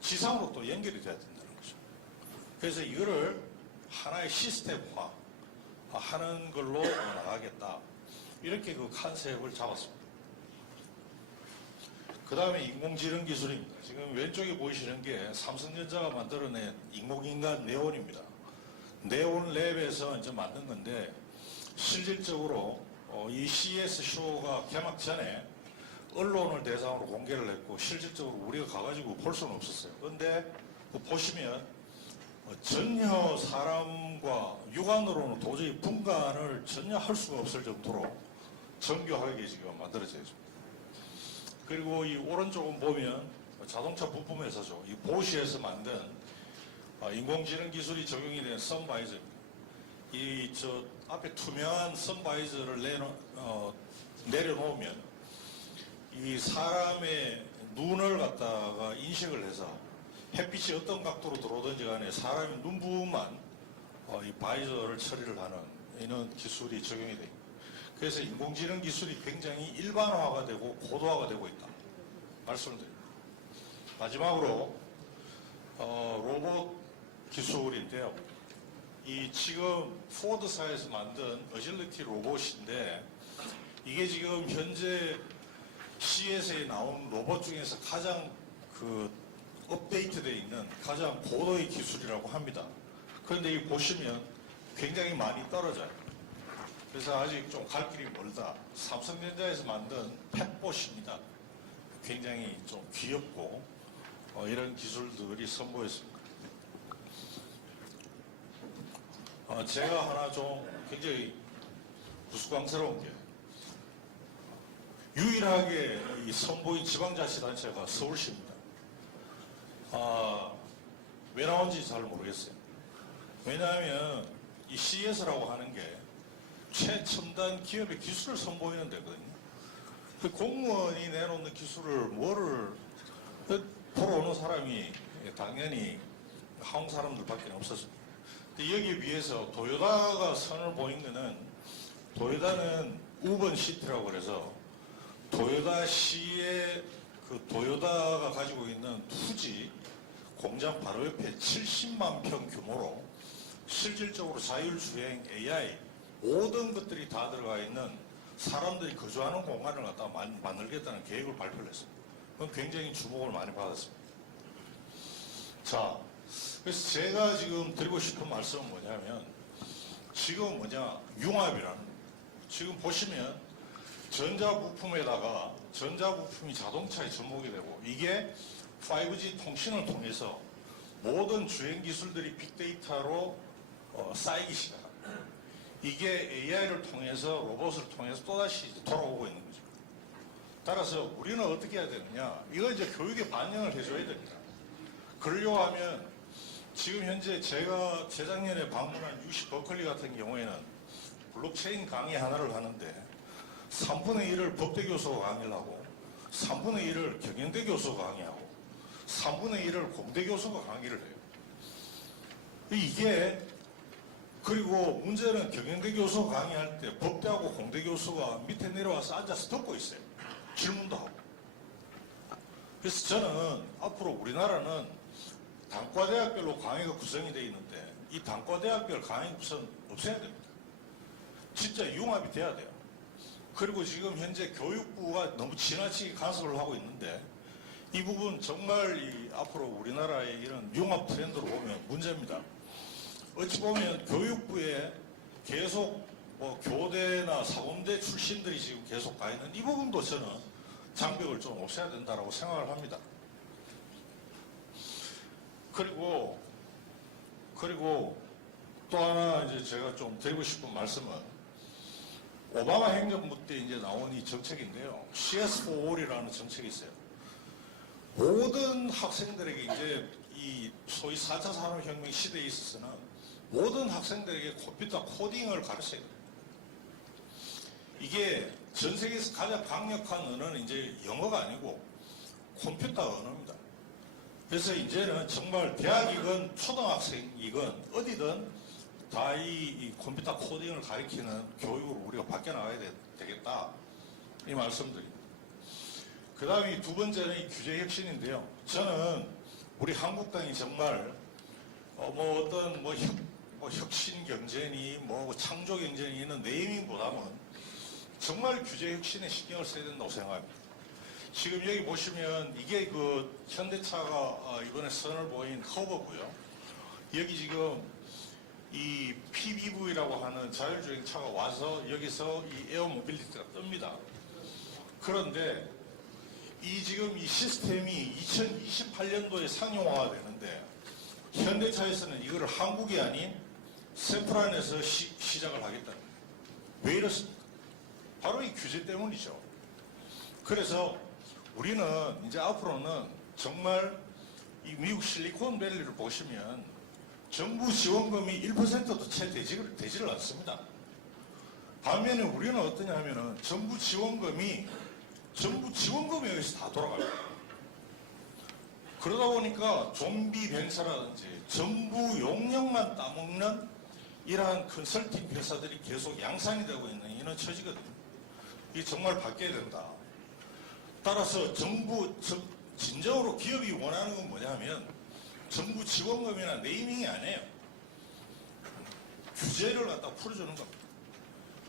지상으로 또 연결이 돼야 된다는 거죠. 그래서 이거를 하나의 시스템화 하는 걸로 나가겠다. 이렇게 그 컨셉을 잡았습니다. 그 다음에 인공지능 기술입니다. 지금 왼쪽에 보이시는 게 삼성전자가 만들어낸 인공인간 네온입니다. 네온 랩에서 이제 만든 건데 실질적으로 이 CES 쇼가 개막 전에 언론을 대상으로 공개를 했고 실질적으로 우리가 가가지고 볼 수는 없었어요. 그런데 보시면 전혀 사람과 육안으로는 도저히 분간을 전혀 할 수가 없을 정도로 정교하게 지금 만들어져 있습니다. 그리고 이 오른쪽은 보면 자동차 부품 회사죠. 이 보쉬에서 만든 인공지능 기술이 적용이 된 선바이저입니다. 이 앞에 투명한 선바이저를 내려놓으면 이 사람의 눈을 갖다가 인식을 해서 햇빛이 어떤 각도로 들어오든지 간에 사람의 눈 부분만 이 바이저를 처리를 하는 이런 기술이 적용이 됩니다. 그래서 인공지능 기술이 굉장히 일반화가 되고 고도화가 되고 있다. 말씀을 드립니다. 마지막으로 로봇 기술인데요. 이 지금 포드사에서 만든 어질리티 로봇인데 이게 지금 현재 CES에 나온 로봇 중에서 가장 업데이트되어 있는 가장 고도의 기술이라고 합니다. 그런데 이 보시면 굉장히 많이 떨어져요. 그래서 아직 좀 갈 길이 멀다. 삼성전자에서 만든 펫봇입니다. 굉장히 좀 귀엽고 이런 기술들이 선보였습니다. 제가 하나 좀 굉장히 우스꽝스러운 게 유일하게 이 선보인 지방자치단체가 서울시입니다. 왜 나온지 잘 모르겠어요. 왜냐하면 이 CES라고 하는 게 최첨단 기업의 기술을 선보이는 데거든요. 그 공무원이 내놓는 기술을 보러 오는 사람이 당연히 한국 사람들밖에 없었습니다. 근데 여기에 비해서 도요타가 선을 보인 거는 도요타는 우번 시티라고 그래서 도요타시의 도요타가 가지고 있는 투지 공장 바로 옆에 70만 평 규모로 실질적으로 자율주행 AI 모든 것들이 다 들어가 있는 사람들이 거주하는 공간을 갖다가 만들겠다는 계획을 발표를 했습니다. 그건 굉장히 주목을 많이 받았습니다. 자, 그래서 제가 지금 드리고 싶은 말씀은 뭐냐면 지금 융합이라는 거예요. 지금 보시면 전자부품에다가 전자부품이 자동차에 접목이 되고 이게 5G 통신을 통해서 모든 주행 기술들이 빅데이터로 쌓이기 시작합니다. 이게 AI를 통해서 로봇을 통해서 또다시 돌아오고 있는 거죠. 따라서 우리는 어떻게 해야 되느냐? 이거 이제 교육에 반영을 해줘야 됩니다. 그러려고 하면 지금 현재 제가 재작년에 방문한 UC 버클리 같은 경우에는 블록체인 강의 하나를 하는데 3분의 1을 법대 교수가 강의를 하고 3분의 1을 경영대 교수가 강의하고 3분의 1을 공대 교수가 강의를 해요. 이게 그리고 문제는 경영대 교수가 강의할 때 법대하고 공대 교수가 밑에 내려와서 앉아서 듣고 있어요. 질문도 하고. 그래서 저는 앞으로 우리나라는 단과대학별로 강의가 구성이 되어 있는데 이 단과대학별 강의 구성 없애야 됩니다. 진짜 융합이 돼야 돼요. 그리고 지금 현재 교육부가 너무 지나치게 간섭을 하고 있는데 이 부분 정말 앞으로 우리나라의 이런 융합 트렌드로 보면 문제입니다. 어찌 보면 교육부에 계속 교대나 사범대 출신들이 지금 계속 가 있는 이 부분도 저는 장벽을 좀 없애야 된다고 생각을 합니다. 그리고 또 하나 이제 제가 좀 드리고 싶은 말씀은 오바마 행정부 때 이제 나온 이 정책인데요. CS4All이라는 정책이 있어요. 모든 학생들에게 이제 이 소위 4차 산업혁명 시대에 있어서는 모든 학생들에게 컴퓨터 코딩을 가르쳐야 돼요. 이게 전 세계에서 가장 강력한 언어는 이제 영어가 아니고 컴퓨터 언어입니다. 그래서 이제는 정말 대학이건 초등학생이건 어디든 다 이 컴퓨터 코딩을 가리키는 교육으로 우리가 바뀌어나가야 되겠다. 이 말씀드립니다. 그 다음에 두 번째는 이 규제 혁신인데요. 저는 우리 한국당이 정말 어떤 혁신 경제니 창조 경제니 이런 네이밍보다는 정말 규제 혁신에 신경을 써야 된다고 생각합니다. 지금 여기 보시면 이게 그 현대차가 이번에 선을 보인 허버고요. 여기 지금 이 PBV라고 하는 자율주행차가 와서 여기서 이 에어 모빌리티가 뜹니다. 그런데 지금 이 시스템이 2028년도에 상용화가 되는데 현대차에서는 이거를 한국이 아닌 샌프란에서 시작을 하겠다는 거예요. 왜 이렇습니까? 바로 이 규제 때문이죠. 그래서 우리는 이제 앞으로는 정말 이 미국 실리콘밸리를 보시면 정부 지원금이 1%도 채 되지를 않습니다. 반면에 우리는 어떠냐 하면은 정부 지원금에 의해서 다 돌아갑니다. 그러다 보니까 좀비 벤처라든지 정부 용역만 따먹는 이러한 컨설팅 회사들이 계속 양산이 되고 있는 이런 처지거든요. 이게 정말 바뀌어야 된다. 따라서 진정으로 기업이 원하는 건 뭐냐면 정부 지원금이나 네이밍이 아니에요. 규제를 갖다 풀어주는 겁니다.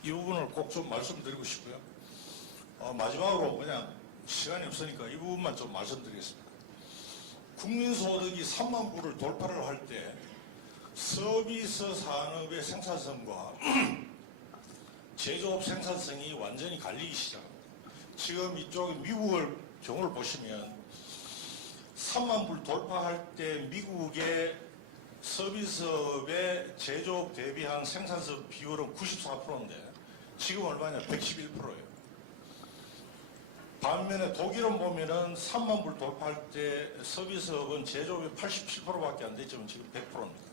이 부분을 꼭 좀 말씀드리고 싶고요. 마지막으로 그냥 시간이 없으니까 이 부분만 좀 말씀드리겠습니다. 국민소득이 3만 불을 돌파를 할 때 서비스 산업의 생산성과 제조업 생산성이 완전히 갈리기 시작합니다. 지금 이쪽 미국을 경우를 보시면 3만 불 돌파할 때 미국의 서비스업의 제조업 대비한 생산성 비율은 94%인데 지금 얼마냐? 111%예요. 반면에 독일은 보면은 3만 불 돌파할 때 서비스업은 제조업이 87%밖에 안 됐지만 지금 100%입니다.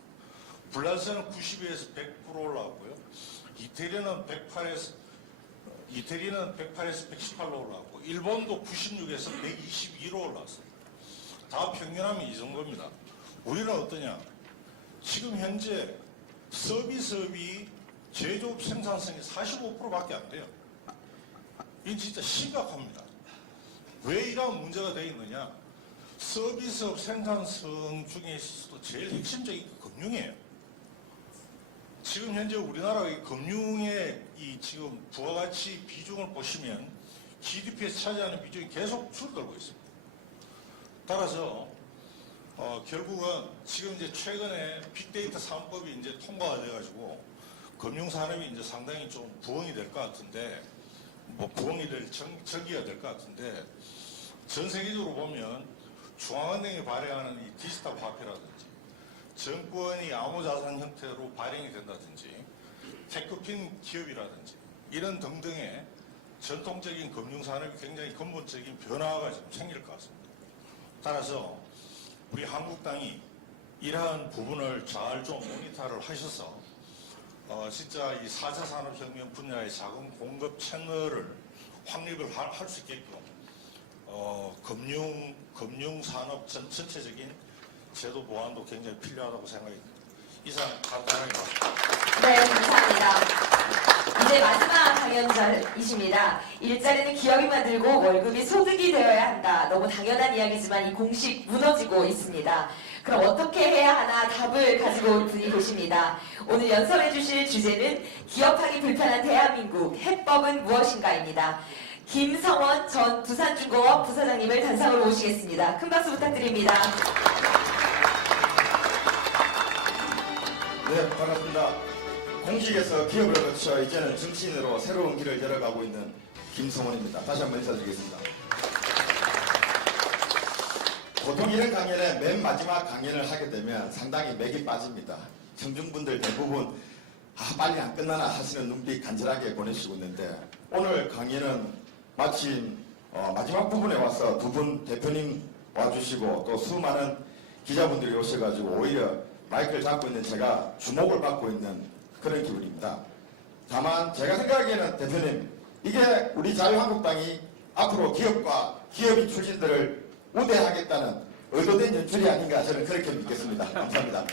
불란스는 92에서 100% 올라왔고요. 이태리는 108에서 118로 올라왔고 일본도 96에서 122로 올라왔어요. 다 평균하면 이 정도입니다. 우리는 어떠냐? 지금 현재 서비스업이 제조업 생산성이 45%밖에 안 돼요. 이건 진짜 심각합니다. 왜 이런 문제가 되어 있느냐? 서비스업 생산성 중에서도 제일 핵심적인 게 금융이에요. 지금 현재 우리나라의 금융의 이 지금 부가가치 비중을 보시면 GDP에서 차지하는 비중이 계속 줄어들고 있습니다. 따라서 결국은 지금 이제 최근에 빅데이터 3법이 이제 통과가 돼가지고 금융산업이 이제 상당히 좀 부흥이 될 것 같은데, 뭐 부흥이 될 전기가 될 것 같은데, 전 세계적으로 보면 중앙은행이 발행하는 이 디지털 화폐라든지 정권이 암호자산 형태로 발행이 된다든지 테크핀 기업이라든지 이런 등등의 전통적인 금융산업이 굉장히 근본적인 변화가 지금 생길 것 같습니다. 따라서 우리 한국당이 이러한 부분을 잘 좀 모니터를 하셔서 진짜 이 4차 산업혁명 분야의 자금 공급 채널을 확립을 할 수 있게끔 금융산업 전체적인 제도 보완도 굉장히 필요하다고 생각이 듭니다. 이상 간단하게 말씀드립니다. 네, 감사합니다. 이제 마지막 강연자이십니다. 일자리는 기업이 만들고 월급이 소득이 되어야 한다. 너무 당연한 이야기지만 이 공식 무너지고 있습니다. 그럼 어떻게 해야 하나 답을 가지고 올 분이 계십니다. 오늘 연설해 주실 주제는 기업하기 불편한 대한민국 해법은 무엇인가입니다. 김성원 전 두산중공업 부사장님을 단상으로 모시겠습니다. 큰 박수 부탁드립니다. 네, 반갑습니다. 공직에서 기업을 거쳐 이제는 정치인으로 새로운 길을 열어가고 있는 김성원입니다. 다시 한번 인사드리겠습니다. 보통 이런 강연에 맨 마지막 강연을 하게 되면 상당히 맥이 빠집니다. 청중분들 대부분 빨리 안 끝나나 하시는 눈빛 간절하게 보내시고 있는데, 오늘 강연은 마침 마지막 부분에 와서 두 분 대표님 와주시고 또 수많은 기자분들이 오셔가지고 오히려 마이크를 잡고 있는 제가 주목을 받고 있는 그런 기분입니다. 다만 제가 생각하기에는 대표님, 이게 우리 자유한국당이 앞으로 기업과 기업인 출신들을 우대하겠다는 의도된 연출이 아닌가, 저는 그렇게 믿겠습니다. 감사합니다.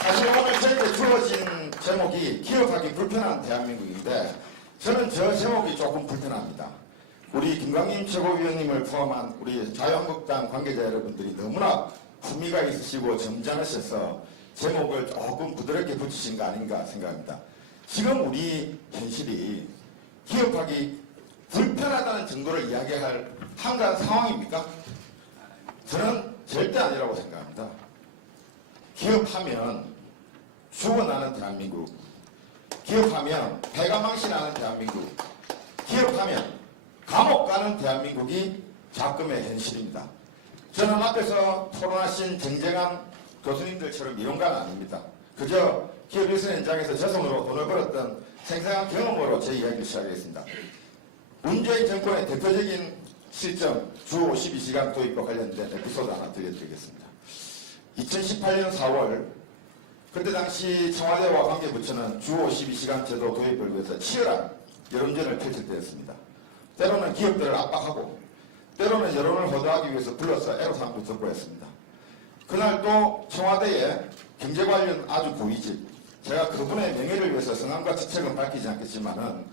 사실 오늘 저에게 주어진 제목이 기업하기 불편한 대한민국인데, 저는 저 제목이 조금 불편합니다. 우리 김광림 최고위원님을 포함한 우리 자유한국당 관계자 여러분들이 너무나 품위가 있으시고 점잖으셔서 제목을 조금 부드럽게 붙이신 거 아닌가 생각합니다. 지금 우리 현실이 기업하기 불편하다는 정도를 이야기할 한가한 상황입니까? 저는 절대 아니라고 생각합니다. 기업하면 죽어나는 대한민국, 기업하면 배가 망신하는 대한민국, 기업하면 감옥 가는 대한민국이 작금의 현실입니다. 저는 앞에서 토론하신 쟁쟁한 교수님들처럼 이론가는 아닙니다. 그저 기업 일선 현장에서 제 손으로 돈을 벌었던 생생한 경험으로 제 이야기를 시작하겠습니다. 문재인 정권의 대표적인 실정, 주 52시간 도입과 관련된 에피소드 하나 들려드리겠습니다. 2018년 4월, 그때 당시 청와대와 관계부처는 주 52시간 제도 도입을 위해서 치열한 여론전을 펼칠 때였습니다. 때로는 기업들을 압박하고, 때로는 여론을 호도하기 위해서 불러서 애로사항도 듣고 했습니다. 그날 또 청와대의 경제 관련 아주 고위직, 제가 그분의 명예를 위해서 성함과 직책은 밝히지 않겠지만은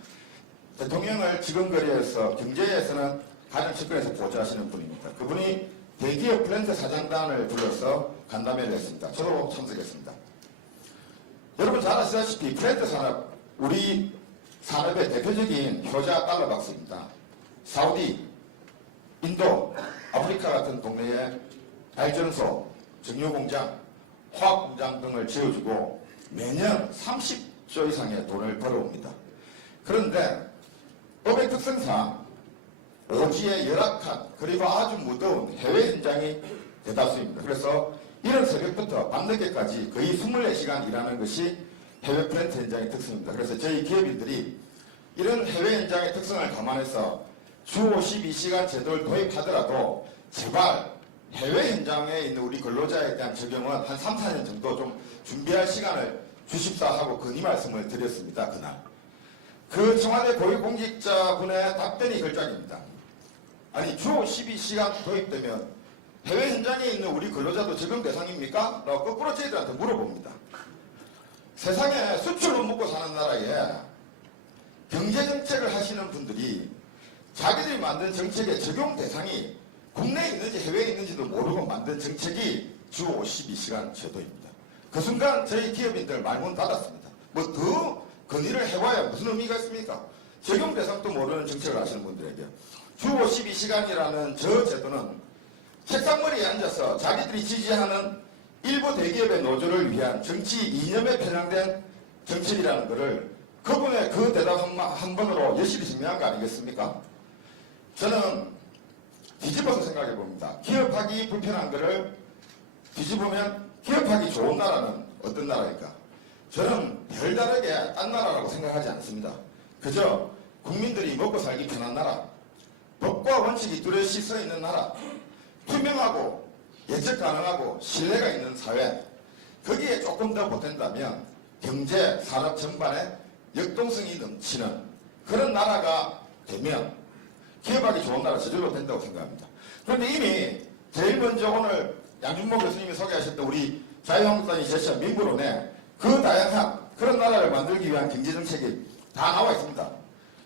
대통령을 지금거리에서 경제에서는 가장 측근에서 보좌하시는 분입니다. 그분이 대기업 플랜트 사장단을 불러서 간담회를 했습니다. 저도 참석했습니다. 여러분 잘 아시다시피 플랜트 산업, 우리 산업의 대표적인 효자 달러박스입니다. 사우디, 인도, 아프리카 같은 동네에 발전소, 정유공장, 화학공장 등을 지어주고 매년 30조 이상의 돈을 벌어옵니다. 그런데 법의 특성상 오지에 열악한 그리고 아주 무더운 해외 현장이 대다수입니다. 그래서 이런 새벽부터 밤늦게까지 거의 24시간 일하는 것이 해외 플랜트 현장의 특성입니다. 그래서 저희 기업인들이 이런 해외 현장의 특성을 감안해서 주 52시간 제도를 도입하더라도 제발 해외 현장에 있는 우리 근로자에 대한 적용은 한 3, 4년 정도 좀 준비할 시간을 주십사 하고 건의 말씀을 드렸습니다. 그날. 그 청와대 고위공직자분의 답변이 걸작입니다. 아니 주 52시간 도입되면 해외 현장에 있는 우리 근로자도 적용 대상입니까? 라고 거꾸로 저희들한테 물어봅니다. 세상에 수출로 먹고 사는 나라에 경제정책을 하시는 분들이 자기들이 만든 정책의 적용 대상이 국내에 있는지 해외에 있는지도 모르고 만든 정책이 주 52시간 제도입니다. 그 순간 저희 기업인들 말문 닫았습니다. 뭐 더 건의를 해봐야 무슨 의미가 있습니까? 적용 대상도 모르는 정책을 하시는 분들에게 주 52시간이라는 저 제도는 책상머리에 앉아서 자기들이 지지하는 일부 대기업의 노조를 위한 정치 이념에 편향된 정책이라는 것을 그분의 그 대답 한 번으로 여실히 증명한 거 아니겠습니까? 저는 뒤집어서 생각해 봅니다. 기업하기 불편한 것을 뒤집으면 기업하기 좋은 나라는 어떤 나라일까? 저는 별다르게 딴 나라라고 생각하지 않습니다. 그저 국민들이 먹고 살기 편한 나라, 법과 원칙이 뚜렷이 써 있는 나라, 투명하고 예측 가능하고 신뢰가 있는 사회, 거기에 조금 더 보탠다면 경제, 산업 전반에 역동성이 넘치는 그런 나라가 되면 기업하기 좋은 나라 저절로 된다고 생각합니다. 그런데 이미 제일 먼저 오늘 양준모 교수님이 소개하셨던 우리 자유한국당이 제시한 민부론에 그 다양한 그런 나라를 만들기 위한 경제정책이 다 나와 있습니다.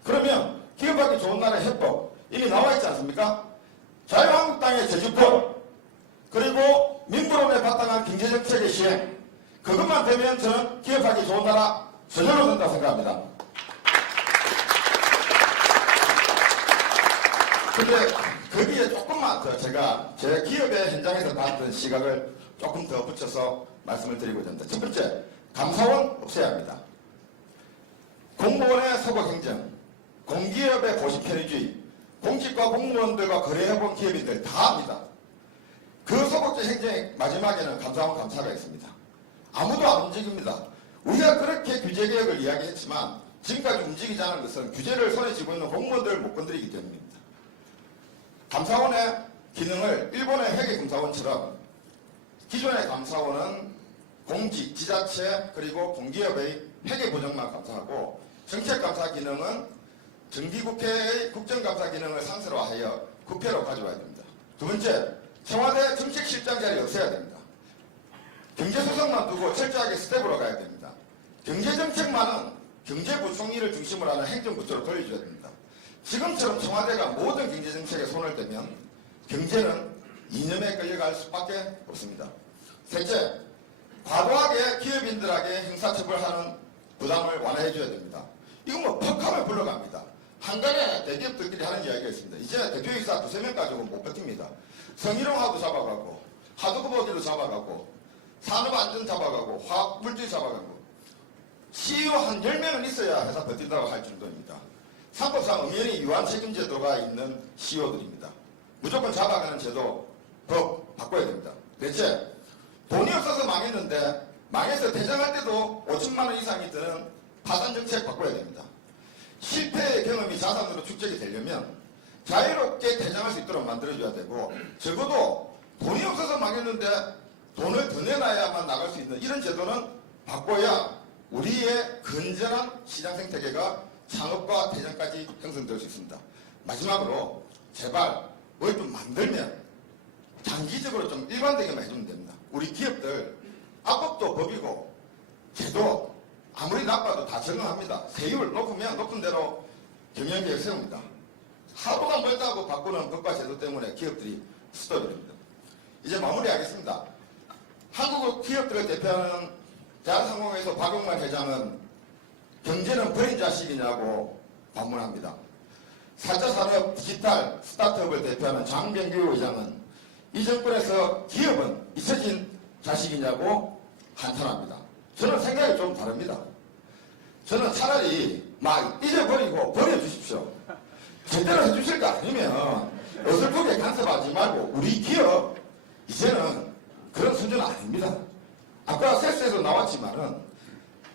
그러면 기업하기 좋은 나라의 해법 이미 나와 있지 않습니까? 자유한국당의 제주법 그리고 민부론에 바탕한 경제정책의 시행 그것만 되면 저는 기업하기 좋은 나라 저절로 된다고 생각합니다. 근데 거기에 조금만 더 제가 제 기업의 현장에서 봤던 시각을 조금 더 붙여서 말씀을 드리고자 합니다. 첫 번째, 감사원 없애야 합니다. 공무원의 소극행정, 공기업의 고시 편의주의, 공직과 공무원들과 거래해본 기업인들 다 합니다. 그 소극적 행정의 마지막에는 감사원 감사가 있습니다. 아무도 안 움직입니다. 우리가 그렇게 규제개혁을 이야기했지만 지금까지 움직이지 않은 것은 규제를 손에 쥐고 있는 공무원들을 못 건드리기 때문입니다. 감사원의 기능을 일본의 회계검사원처럼 기존의 감사원은 공직, 지자체 그리고 공기업의 회계보정만 감사하고 정책감사 기능은 정기국회의 국정감사 기능을 상세로 하여 국회로 가져와야 됩니다. 두 번째, 청와대 정책실장 자리 없애야 됩니다. 경제수석만 두고 철저하게 스텝으로 가야 됩니다. 경제정책만은 경제부총리를 중심으로 하는 행정부처로 돌려줘야 됩니다. 지금처럼 청와대가 모든 경제정책에 손을 대면 경제는 이념에 끌려갈 수밖에 없습니다. 셋째, 과도하게 기업인들에게 형사처벌하는 부담을 완화해줘야 됩니다. 이건 뭐 퍽하면 불러갑니다. 한간에 대기업들끼리 하는 이야기가 있습니다. 이제 대표이사 두세 명 가지고 못 버팁니다. 성희롱하도 잡아가고 하드코버기도 잡아가고 산업안전 잡아가고 화학물질 잡아가고 CEO 한 10명은 있어야 회사 버틴다고 할 정도입니다. 상법상 엄연히 유한 책임제도가 있는 CEO들입니다. 무조건 잡아가는 제도, 법 바꿔야 됩니다. 대체 돈이 없어서 망했는데 망해서 퇴장할 때도 5천만 원 이상이 드는 파산 정책 바꿔야 됩니다. 실패의 경험이 자산으로 축적이 되려면 자유롭게 퇴장할 수 있도록 만들어줘야 되고 적어도 돈이 없어서 망했는데 돈을 더 내놔야만 나갈 수 있는 이런 제도는 바꿔야 우리의 건전한 시장 생태계가 창업과 퇴장까지 형성될 수 있습니다. 마지막으로 제발 뭘 좀 만들면 장기적으로 좀 일관되게만 해주면 됩니다. 우리 기업들 악법도 법이고 제도 아무리 나빠도 다 적응합니다. 세율 높으면 높은 대로 경영계획 세웁니다. 하루가 멀다고 바꾸는 법과 제도 때문에 기업들이 스톱이 됩니다. 이제 마무리하겠습니다. 한국 기업들을 대표하는 대한항공에서 박용만 회장은 경제는 버린 자식이냐고 반문합니다. 4차 산업 디지털 스타트업을 대표하는 장병규 의장은 이 정권에서 기업은 잊혀진 자식이냐고 한탄합니다. 저는 생각이 좀 다릅니다. 저는 차라리 막 잊어버리고 버려주십시오. 제대로 해주실 거 아니면 어설프게 간섭하지 말고 우리 기업 이제는 그런 수준은 아닙니다. 아까 세스에서 나왔지만은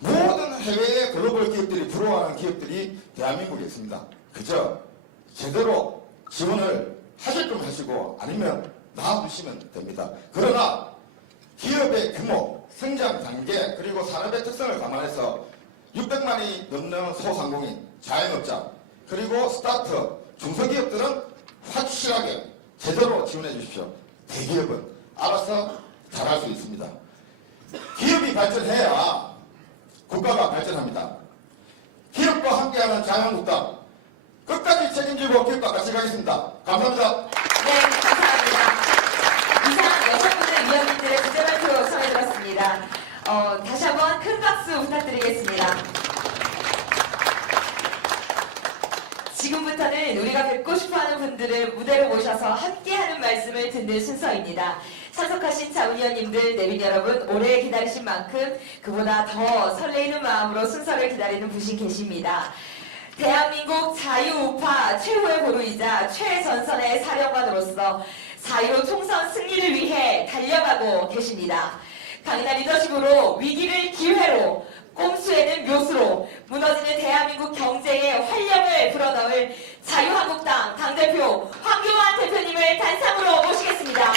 모든 해외의 글로벌 기업들이 부러워하는 기업들이 대한민국에 있습니다. 그저 제대로 지원을 하실 거면 하시고 아니면 놔두시면 됩니다. 그러나 기업의 규모, 성장 단계 그리고 산업의 특성을 감안해서 600만이 넘는 소상공인, 자영업자 그리고 스타트업, 중소기업들은 확실하게 제대로 지원해 주십시오. 대기업은 알아서 잘할 수 있습니다. 기업이 발전해야 국가가 발전합니다. 기업과 함께하는 자유한국당 끝까지 책임지고 기업과 같이 가겠습니다. 감사합니다. 네, 감사합니다. 이상 6분의 위원님들의 주제 발표 전해드렸습니다. 순서는 우리가 뵙고 싶어하는 분들을 무대로 모셔서 함께하는 말씀을 듣는 순서입니다. 참석하신 자문위원님들, 내빈 여러분, 오래 기다리신 만큼 그보다 더 설레이는 마음으로 순서를 기다리는 분이 계십니다. 대한민국 자유우파 최후의 보루이자 최전선의 사령관으로서 4.15 총선 승리를 위해 달려가고 계십니다. 강인한 리더십으로 위기를 기회로, 꼼수에는 묘수로 무너지는 대한민국 경제에 활력을 불어넣을 자유한국당 당대표 황교안 대표님을 단상으로 모시겠습니다.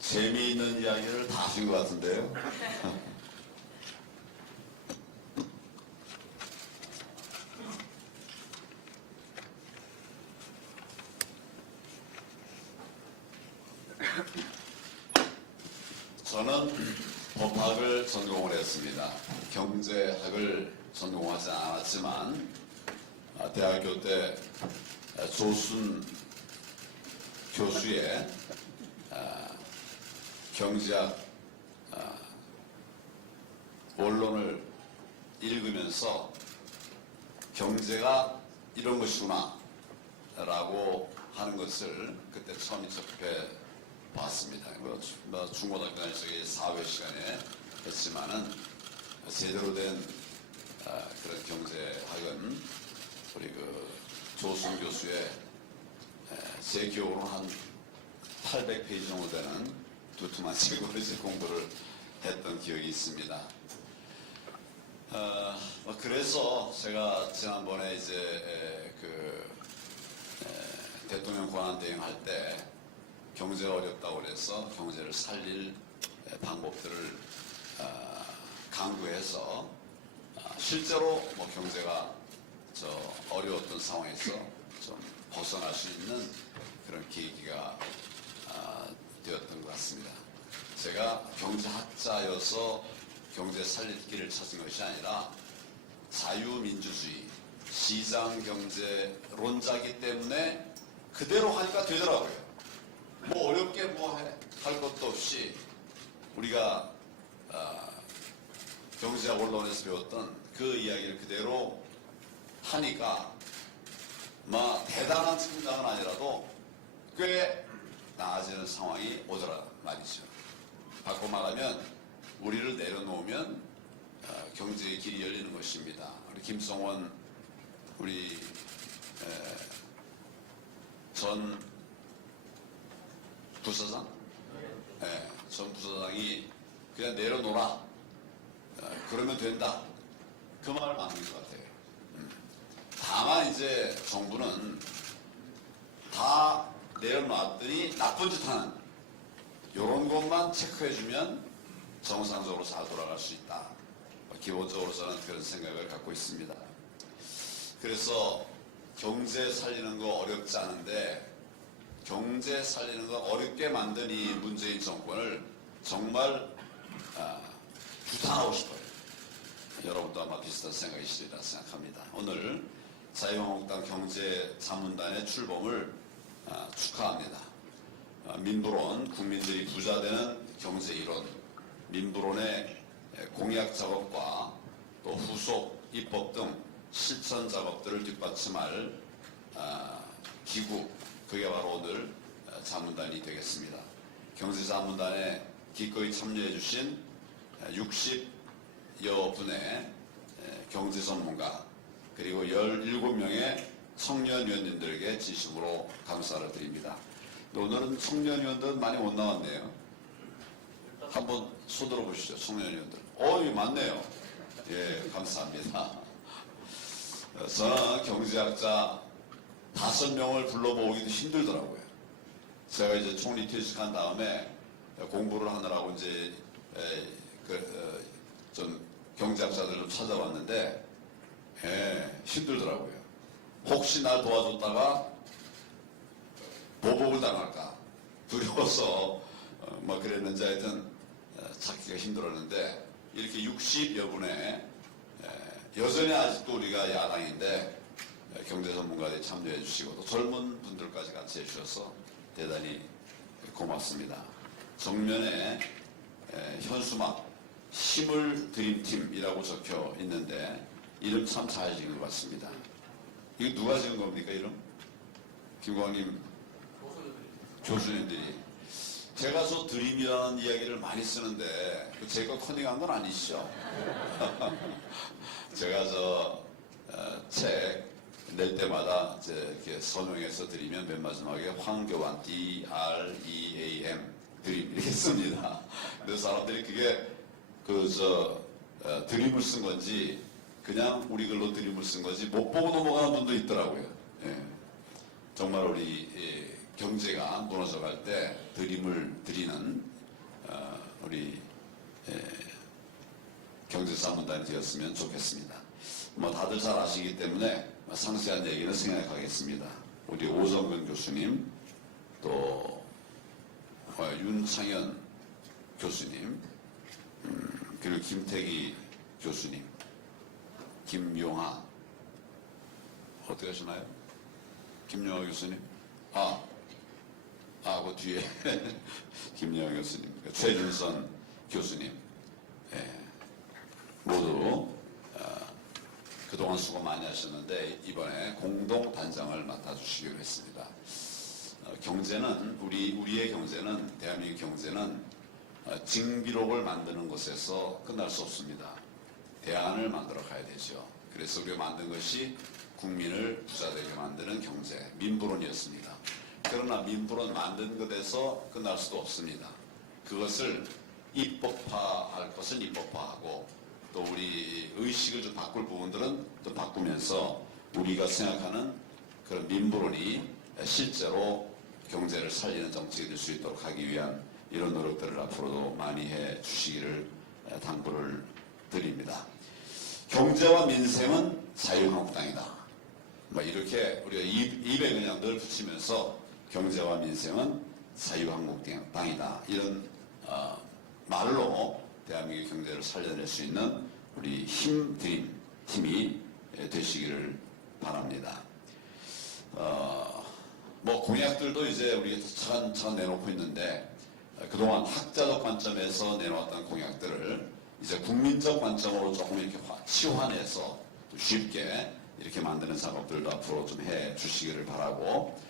재미있는 이야기를 다 하신 것 같은데요. 저는 법학을 전공을 했습니다. 경제학을 전공하지 않았지만 대학교 때 조순 교수의 경제학 원론을 읽으면서 경제가 이런 것이구나 라고 하는 것을 그때 처음 접해 봤습니다. 중고등학교 다닐 적에 사회 시간에 했지만은 제대로 된 그런 경제학은 우리 그 조순 교수의 제 기억으로는 한 800페이지 정도 되는 두툼한 책으로 이제 공부를 했던 기억이 있습니다. 그래서 제가 지난번에 이제 대통령 권한 대행할 때 경제가 어렵다고 그래서 경제를 살릴 방법들을 강구해서 실제로 뭐 경제가 어려웠던 상황에서 좀 벗어날 수 있는 그런 계기가 되었던 것 같습니다. 제가 경제학자여서 경제 살릴 길을 찾은 것이 아니라 자유민주주의, 시장경제론자이기 때문에 그대로 하니까 되더라고요. 뭐 어렵게 뭐 할 것도 없이 우리가 경제학 원론에서 배웠던 그 이야기를 그대로 하니까 대단한 성장은 아니라도 꽤 나아지는 상황이 오더라 말이죠. 바꿔 말하면 우리를 내려놓으면 경제의 길이 열리는 것입니다. 우리 김성원 우리 전 부서장? 전 부서장이 그냥 내려놓으라. 그러면 된다. 그 말 맞는 것 같아요. 다만 이제 정부는 다 내려놨더니 나쁜 짓 하는 이런 것만 체크해주면 정상적으로 잘 돌아갈 수 있다. 기본적으로 저는 그런 생각을 갖고 있습니다. 그래서 경제 살리는 거 어렵지 않은데 경제 살리는 거 어렵게 만든 이 문재인 정권을 정말 규탄하고 싶어요. 여러분도 아마 비슷한 생각이시리라 생각합니다. 오늘 자유한국당 경제자문단의 출범을 축하합니다. 민부론, 국민들이 부자되는 경제이론, 민부론의 공약 작업과 또 후속 입법 등 실천 작업들을 뒷받침할 기구, 그게 바로 오늘 자문단이 되겠습니다. 경제자문단에 기꺼이 참여해 주신 60여 분의 경제 전문가 그리고 17명의 청년위원님들에게 진심으로 감사를 드립니다. 오늘은 청년위원들 많이 못 나왔네요. 한번 손들어 보시죠. 청년위원들. 많네요. 예, 감사합니다. 저는 경제학자 5명을 불러 모으기도 힘들더라고요. 제가 이제 총리 퇴직한 다음에 공부를 하느라고 이제 좀 경제학자들 좀 찾아봤는데 힘들더라고요. 혹시 날 도와줬다가 보복을 당할까 두려워서 그랬는지 하여튼 찾기가 힘들었는데 이렇게 60여 분의 여전히 아직도 우리가 야당인데 경제 전문가들이 참여해 주시고 또 젊은 분들까지 같이 해주셔서 대단히 고맙습니다. 정면에 현수막 힘을 드림팀이라고 적혀 있는데 이름 참 잘 지은 것 같습니다. 이거 누가 지은 겁니까, 이름? 김광님 교수님들이. 제가 저 드림이라는 이야기를 많이 쓰는데 제가 커닝한 건 아니시죠? 제가 책 낼 때마다 이렇게 서명해서 드리면 맨 마지막에 황교안 DREAM 드림 이렇게 씁니다. 근데 사람들이 그게 드림을 쓴 건지 그냥 우리 글로 드림을 쓴 건지 못 보고 넘어가는 분도 있더라고요. 예. 정말 우리 경제가 무너져갈 때 드림을 드리는 우리 경제자문단이 되었으면 좋겠습니다. 뭐 다들 잘 아시기 때문에 상세한 얘기는 생략하겠습니다. 우리 오정근 교수님, 또 윤창현 교수님, 그리고 김태기 교수님, 김용하 어떻게 하시나요? 김용하 교수님? 그 뒤에 김용하 교수님, 최준선 교수님, 모두 그동안 수고 많이 하셨는데 이번에 공동 단장을 맡아주시기로 했습니다. 경제는 우리의 경제는 대한민국 경제는 징비록을 만드는 것에서 끝날 수 없습니다. 대안을 만들어 가야 되죠. 그래서 우리가 만든 것이 국민을 부자되게 만드는 경제, 민부론이었습니다. 그러나 민부론 만든 것에서 끝날 수도 없습니다. 그것을 입법화할 것은 입법화하고 또 우리 의식을 좀 바꿀 부분들은 또 바꾸면서 우리가 생각하는 그런 민부론이 실제로 경제를 살리는 정책이 될 수 있도록 하기 위한 이런 노력들을 앞으로도 많이 해 주시기를 당부를 드립니다. 경제와 민생은 자유한국당이다. 이렇게 우리가 입에 그냥 늘 붙이면서 경제와 민생은 자유한국당이다. 이런 말로 대한민국 경제를 살려낼 수 있는 우리 힘이 되시기를 바랍니다. 공약들도 이제 우리가 차근차근 내놓고 있는데 그동안 학자적 관점에서 내놓았던 공약들을 이제 국민적 관점으로 조금 이렇게 치환해서 쉽게 이렇게 만드는 작업들도 앞으로 좀 해 주시기를 바라고,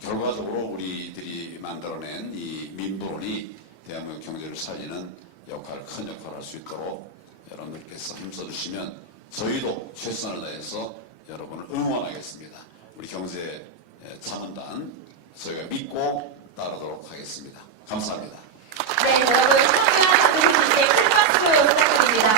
결과적으로 우리들이 만들어낸 이 민부론이 대한민국 경제를 살리는 큰 역할을 할 수 있도록 여러분들께서 힘써주시면 저희도 최선을 다해서 여러분을 응원하겠습니다. 우리 경제 자문단 저희가 믿고 따르도록 하겠습니다. 감사합니다. 네, 여러분 참여한 교수님께 큰 박수 부탁드립니다.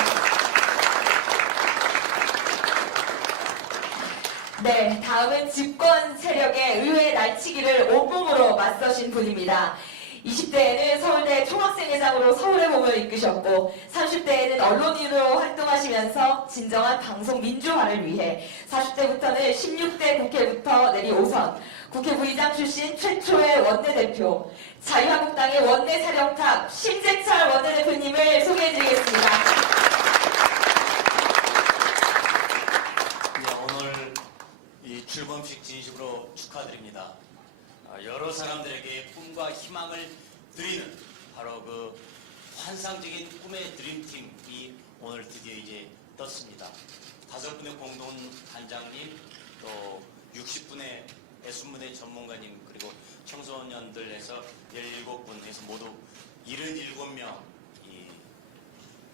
네, 다음은 집권 세력의 의회 날치기를 온몸으로 맞서신 분입니다. 20대에는 서울대 총학생회장으로 서울의 몸을 이끄셨고 30대에는 언론인으로 활동하시면서 진정한 방송 민주화를 위해 40대부터는 16대 국회부터 내리 5선 국회 부의장 출신 최초의 원내대표 자유한국당의 원내 사령탑 심재철 원내대표님을 소개해드리겠습니다. 오늘 이 출범식 진심으로 축하드립니다. 여러 사람들에게 꿈과 희망을 드리는 바로 그 환상적인 꿈의 드림팀이 오늘 드디어 이제 떴습니다. 5분의 공동 단장님, 또 60분의 애순문의 전문가님, 그리고 청소년들 해서 17분 해서 모두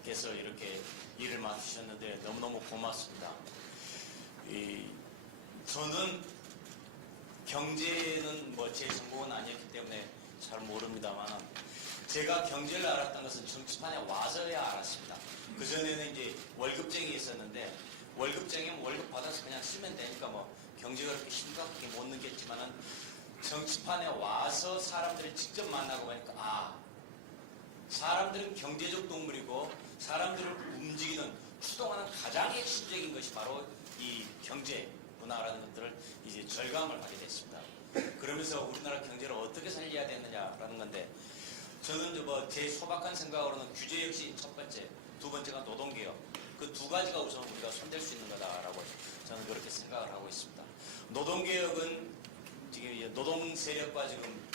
77명께서 이렇게 일을 맡으셨는데 너무너무 고맙습니다. 저는 경제는 제 전공은 아니었기 때문에 잘 모릅니다만 제가 경제를 알았던 것은 정치판에 와서야 알았습니다. 그전에는 이제 월급쟁이 있었는데 월급쟁이면 월급 받아서 그냥 쓰면 되니까 경제가 그렇게 심각하게 못 느꼈지만은 정치판에 와서 사람들을 직접 만나고 보니까 사람들은 경제적 동물이고 사람들을 움직이는 추동하는 가장 핵심적인 것이 바로 이 경제 문화라는 것들을 이제 절감을 하게 됐습니다. 그러면서 우리나라 경제를 어떻게 살려야 되느냐라는 건데 저는 제 소박한 생각으로는 규제 역시 첫 번째, 두 번째가 노동개혁, 그 두 가지가 우선 우리가 손댈 수 있는 거다라고 저는 그렇게 생각을 하고 있습니다. 노동개혁은 지금 노동 세력과 지금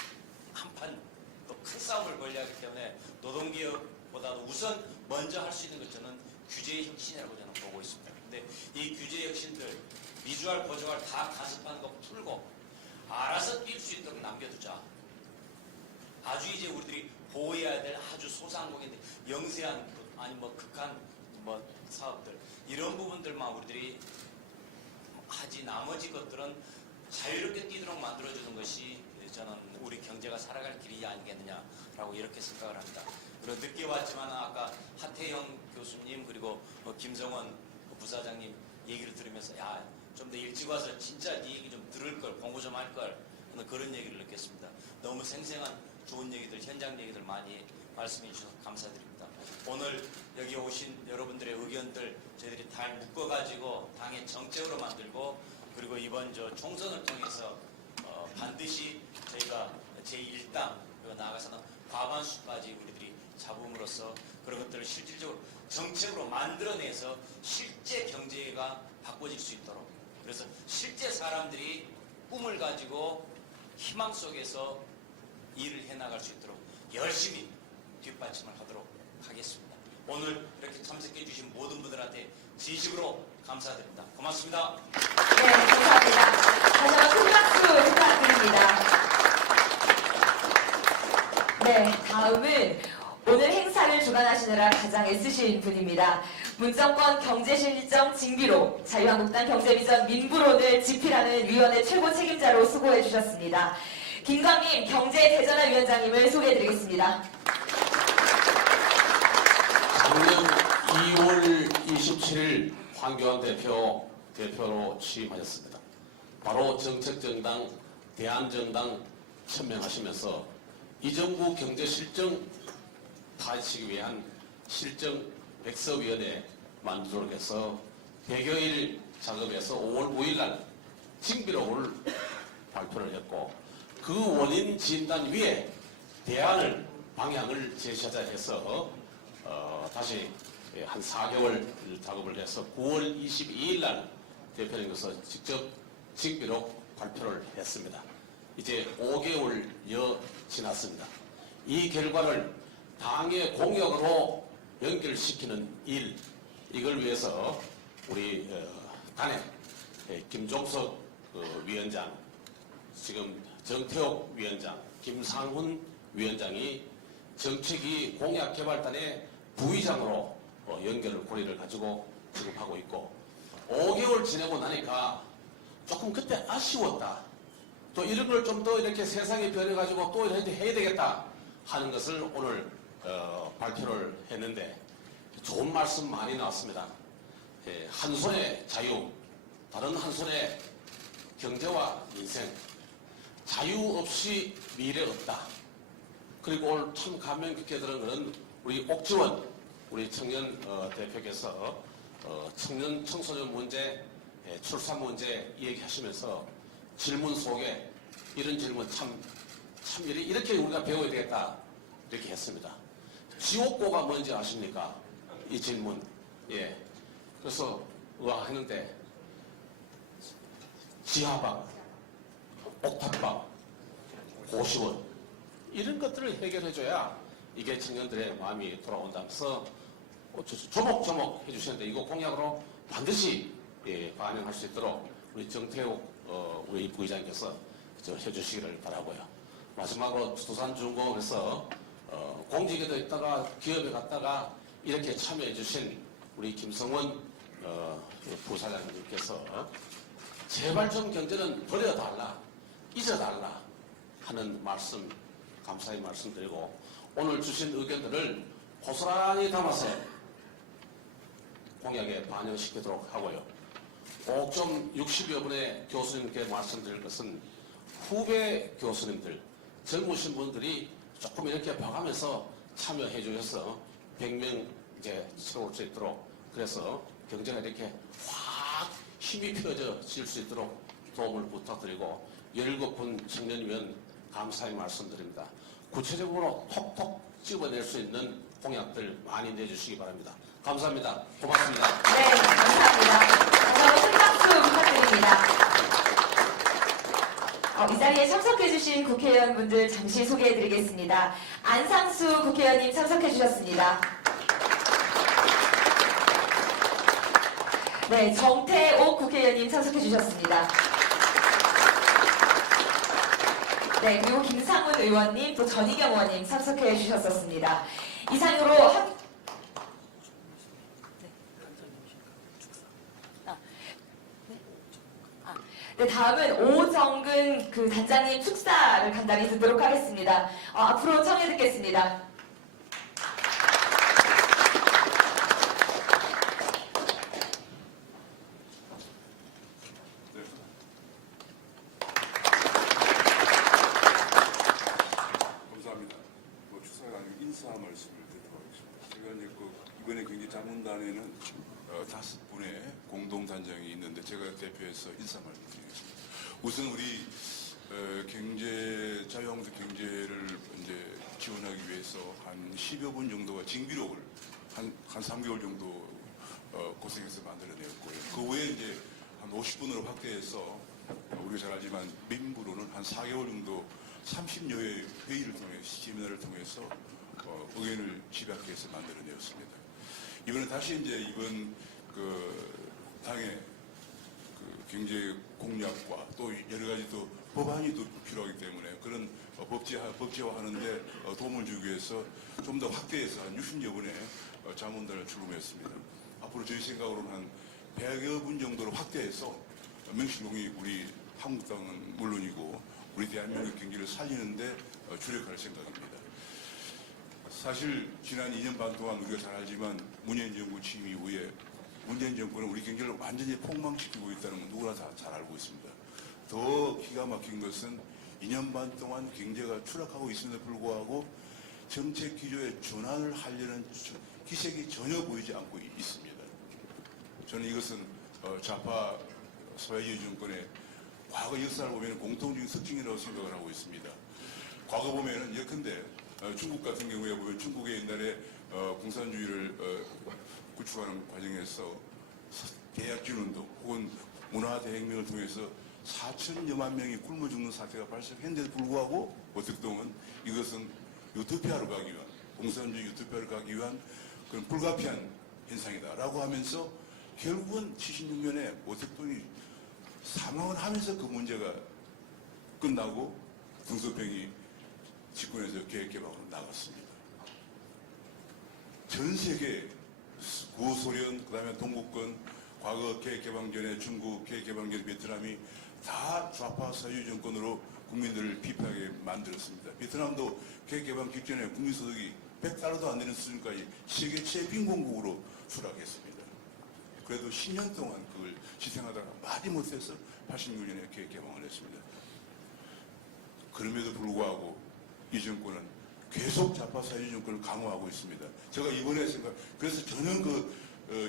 한판 또 큰 싸움을 벌여야 하기 때문에 노동개혁보다도 우선 먼저 할 수 있는 것 저는 규제 혁신이라고 저는 보고 있습니다. 근데 이 규제 혁신들 미주알, 보조알 다 간섭하는 거 풀고 알아서 뛸 수 있도록 남겨두자. 아주 이제 우리들이 보호해야 될 아주 소상공인들, 영세한 아니 뭐 극한 뭐 사업들 이런 부분들만 우리들이 하지 나머지 것들은 자유롭게 뛰도록 만들어주는 것이 저는 우리 경제가 살아갈 길이 아니겠느냐라고 이렇게 생각을 합니다. 그리고 늦게 왔지만 아까 하태영 교수님 그리고 김성원 부사장님 얘기를 들으면서 야, 좀 더 일찍 와서 진짜 네 얘기 좀 들을 걸, 공부 좀 할 걸 하는 그런 얘기를 느꼈습니다. 너무 생생한 좋은 얘기들, 현장 얘기들 많이 말씀해 주셔서 감사드립니다. 오늘 여기 오신 여러분들의 의견들 저희들이 잘 묶어가지고 당의 정책으로 만들고 그리고 이번 총선을 통해서 반드시 저희가 제1당 그리고 나아가서는 과반수까지 우리들이 잡음으로써 그런 것들을 실질적으로 정책으로 만들어내서 실제 경제가 바꿔질 수 있도록 그래서 실제 사람들이 꿈을 가지고 희망 속에서 일을 해나갈 수 있도록 열심히 뒷받침을 하도록 하겠습니다. 오늘 이렇게 참석해 주신 모든 분들한테 진심으로 감사드립니다. 고맙습니다. 네, 감사합니다. 다시 한번 큰 박수 부탁드립니다. 네, 다음은 오늘 행사를 주관하시느라 가장 애쓰신 분입니다. 문정권 경제실정 징비로 자유한국당 경제비전 민부론을 집필하는 위원회 최고 책임자로 수고해 주셨습니다. 김광림 경제대전화위원장님을 소개해드리겠습니다. 작년 2월 27일 황교안 대표로 취임하셨습니다. 바로 정책정당, 대한정당 천명하시면서 이 정부 경제실정 파헤치기 위한 실정 백서위원회 만들도록 해서 100여일 작업해서 5월 5일날 징비록을 발표를 했고 그 원인 진단 위에 대안을 방향을 제시하자 해서 다시 한 4개월 작업을 해서 9월 22일 날 대표님께서 직접 징비록 발표를 했습니다. 이제 5개월여 지났습니다. 이 결과를 당의 공약으로 연결시키는 일, 이걸 위해서 우리 단에 김종석 위원장, 지금 정태욱 위원장, 김상훈 위원장이 정책위 공약개발단의 부의장으로 연결을 고리를 가지고 지금 하고 있고 5개월 지내고 나니까 조금 그때 아쉬웠다. 또 이런 걸 좀 더 이렇게 세상이 변해가지고 또 이렇게 해야 되겠다 하는 것을 오늘 발표를 했는데 좋은 말씀 많이 나왔습니다. 한 손에 자유, 다른 한 손에 경제와 인생, 자유 없이 미래 없다. 그리고 오늘 참 감명 깊게 들은 것은 우리 옥지원 우리 청년 대표께서 청년 청소년 문제, 출산 문제 얘기하시면서 질문 속에 이런 질문 참 이렇게 우리가 배워야 되겠다 이렇게 했습니다. 지옥고가 뭔지 아십니까? 이 질문. 예. 그래서 와 했는데 지하방, 옥탑방, 고시원 이런 것들을 해결해줘야 이게 청년들의 마음이 돌아온다면서 조목조목 해주시는데 이거 공약으로 반드시 반영할 수 있도록 우리 정태욱 우리 부의장께서 해주시기를 바라고요. 마지막으로 두산중공에서 공직에도 있다가 기업에 갔다가 이렇게 참여해 주신 우리 김성원 부사장님께서 제발 좀 경제는 버려달라, 잊어달라 하는 말씀 감사히 말씀드리고 오늘 주신 의견들을 고스란히 담아서 공약에 반영시키도록 하고요. 꼭 좀 60여 분의 교수님께 말씀드릴 것은 후배 교수님들, 젊으신 분들이 조금 이렇게 봐가면서 참여해 주셔서 100명 이제 채울 수 있도록 그래서 경제가 이렇게 확 힘이 펴질 수 있도록 도움을 부탁드리고 17분 청년위원 감사히 말씀드립니다. 구체적으로 톡톡 집어낼 수 있는 공약들 많이 내주시기 바랍니다. 감사합니다. 고맙습니다. 네, 감사합니다. 다시 한번 큰 박수 부탁드립니다. 이 자리에 참석해주신 국회의원분들 잠시 소개해드리겠습니다. 안상수 국회의원님 참석해주셨습니다. 네, 정태옥 국회의원님 참석해주셨습니다. 네, 그리고 김상훈 의원님, 또 전희경 의원님 참석해주셨었습니다. 이상으로 네, 다음은 오정근 그 단장님 축사를 간단히 듣도록 하겠습니다. 앞으로 청해 듣겠습니다. 감사합니다. 축사가 아니고 인사 말씀을 드리도록 하겠습니다. 제가 이제 이번에 경제자문단에는 5분의 공동단장이 있는데 제가 대표해서 인사 말씀 드리겠습니다. 우선 우리 자유한국당 경제를 이제 지원하기 위해서 한 10여 분 정도가 징비록을 한 3개월 정도 고생해서 만들어냈고요. 그 외에 이제 한 50분으로 확대해서 우리가 잘 알지만 민부로는 한 4개월 정도 30여회 회의를 통해 세미나를 통해서 의견을 집약해서 만들어내었습니다. 이번에 다시 이제 이번 당의 경제 공약과 또 여러 가지 또 법안이 또 필요하기 때문에 그런 법제화하는데 도움을 주기 위해서 좀 더 확대해서 한 60여 분의 자문단을 출범했습니다. 앞으로 저희 생각으로는 한 100여 분 정도로 확대해서 명실공히 우리 한국당은 물론이고 우리 대한민국 경제를 살리는데 주력할 생각입니다. 사실 지난 2년 반 동안 우리가 잘 알지만 문재인 정부 취임 이후에 문재인 정부는 우리 경제를 완전히 폭망시키고 있다는 건 누구나 다 잘 알고 있습니다. 더 기가 막힌 것은 2년 반 동안 경제가 추락하고 있음에도 불구하고 정책 기조의 전환을 하려는 기색이 전혀 보이지 않고 있습니다. 저는 이것은 좌파 사회주의 정권의 과거 역사를 보면 공통적인 특징이라고 생각을 하고 있습니다. 과거 보면은 예컨대 중국 같은 경우에 보면 중국의 옛날에 공산주의를 구축하는 과정에서 대약진운동 혹은 문화대혁명을 통해서 4천여만 명이 굶어 죽는 사태가 발생했는데도 불구하고 오택동은 이것은 유토피아로 가기 위한 공산주의 유토피아로 가기 위한 그런 불가피한 현상이다라고 하면서 결국은 76년에 오택동이 사망을 하면서 그 문제가 끝나고 등소평이 집권해서 계획개방으로 나갔습니다. 전 세계 구소련, 그 다음에 동구권, 과거 계획개방 전에 중국, 계획개방 전에 베트남이 다 좌파 사회주의 정권으로 국민들을 비판하게 만들었습니다. 베트남도 계획개방 직전에 국민소득이 $100도 안 되는 수준까지 세계 최빈곤국으로 추락했습니다. 그래도 10년 동안 그걸 지탱하다가 많이 못해서 86년에 계획개방을 했습니다. 그럼에도 불구하고 이 정권은 계속 좌파 사회주의 정권을 강화하고 있습니다. 제가 이번에 그래서 저는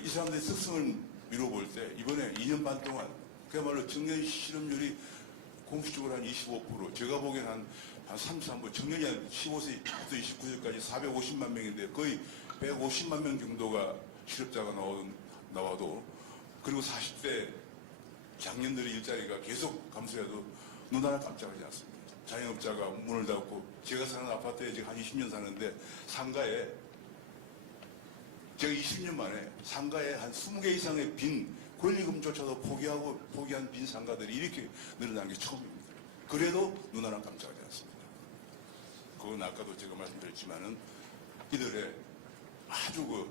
이 사람들의 특성을 미뤄볼 때 이번에 2년 반 동안 그야말로 청년 실업률이 공식적으로 한 25%, 제가 보기엔 한 33%, 청년이 한 15세부터 29세까지 450만 명인데 거의 150만 명 정도가 실업자가 나와도 그리고 40대 장년들의 일자리가 계속 감소해도 눈 하나 깜짝하지 않습니다. 자영업자가 문을 닫고 제가 사는 아파트에 지금 한 20년 사는데 상가에 제가 20년 만에 상가에 한 20개 이상의 빈 권리금조차도 포기한 빈 상가들이 이렇게 늘어난 게 처음입니다. 그래도 눈 하나 깜짝하지 않습니다. 그건 아까도 제가 말씀드렸지만은 이들의 아주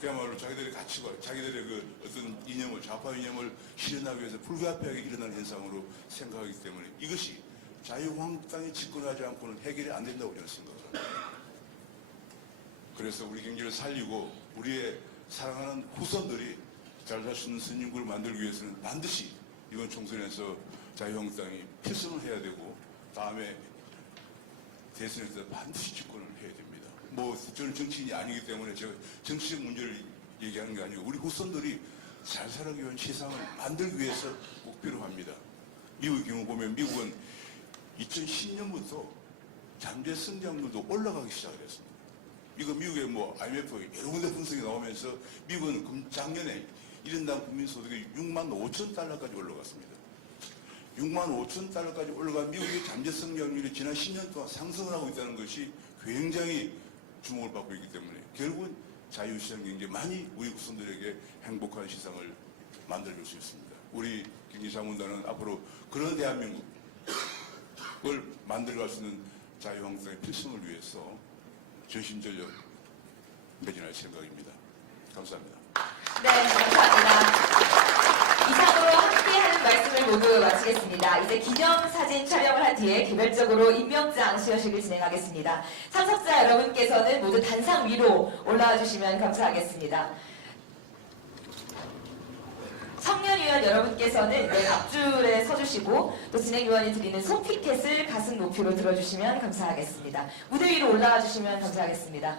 그야말로 자기들의 가치관, 자기들의 어떤 이념을, 좌파 이념을 실현하기 위해서 불가피하게 일어나는 현상으로 생각하기 때문에 이것이 자유한국당이 집권하지 않고는 해결이 안 된다고 저는 생각합니다. 그래서 우리 경제를 살리고 우리의 사랑하는 후손들이 잘 살 수 있는 선진국을 만들기 위해서는 반드시 이번 총선에서 자유한국당이 필승을 해야 되고 다음에 대선에서 반드시 집권을 해야 됩니다. 저는 정치인이 아니기 때문에 제가 정치적 문제를 얘기하는 게 아니고 우리 후손들이 잘 살기 위한 세상을 만들기 위해서 꼭 필요합니다. 미국의 경우 보면 미국은 2010년부터 잠재 성장률도 올라가기 시작을 했습니다. 이거 미국의 IMF 여러 군데 분석이 나오면서 미국은 작년에 1인당 국민소득이 $65,000까지 올라갔습니다. 6만 5천 달러까지 올라간 미국의 잠재 성장률이 지난 10년 동안 상승을 하고 있다는 것이 굉장히 주목을 받고 있기 때문에 결국은 자유시장 경제만이 우리 국민들에게 행복한 시장을 만들어줄 수 있습니다. 우리 경제자문단은 앞으로 그런 대한민국을 만들어갈 수 있는 자유한국당의 필승을 위해서 전심전력 매진할 생각입니다. 감사합니다. 네, 감사합니다. 이상으로 함께하는 말씀을 모두 마치겠습니다. 이제 기념사진 촬영을 한 뒤에 개별적으로 임명장 수여식을 진행하겠습니다. 참석자 여러분께서는 모두 단상 위로 올라와 주시면 감사하겠습니다. 청년위원 여러분께서는 맨 앞줄에 서주시고 또 진행위원이 드리는 손피켓을 가슴 높이로 들어주시면 감사하겠습니다. 무대 위로 올라와 주시면 감사하겠습니다.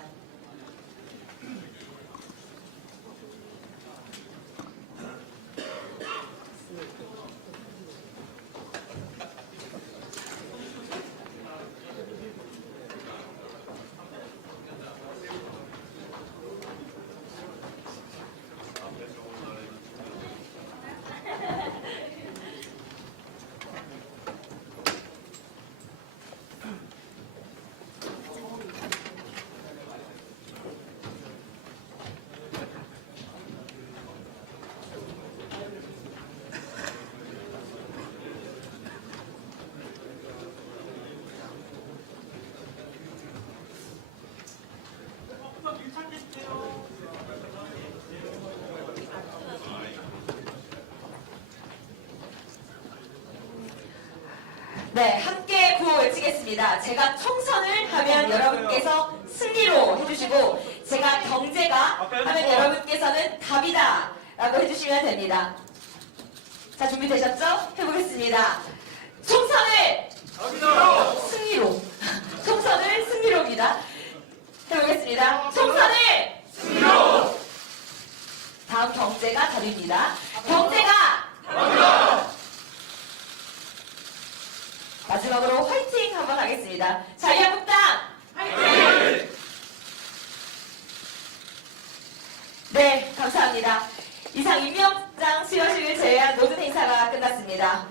네, 함께 구호 외치겠습니다. 제가 총선을 하면 여러분께서 승리로 해주시고 제가 경제가 하면 여러분께서는 답이다 라고 해주시면 됩니다. 자, 준비되셨죠? 해보겠습니다. 총선을 승리로 총선을 승리로입니다. 해보겠습니다. 총선을 승리로. 다음 경제가 답입니다. 경제가 답이다. 마지막으로 화이팅 한번 하겠습니다. 자유한국당 화이팅! 네, 감사합니다. 이상 임명장 수여식을 제외한 모든 행사가 끝났습니다.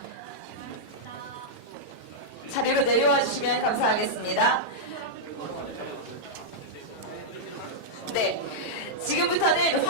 자리로 내려와 주시면 감사하겠습니다. 네, 지금부터는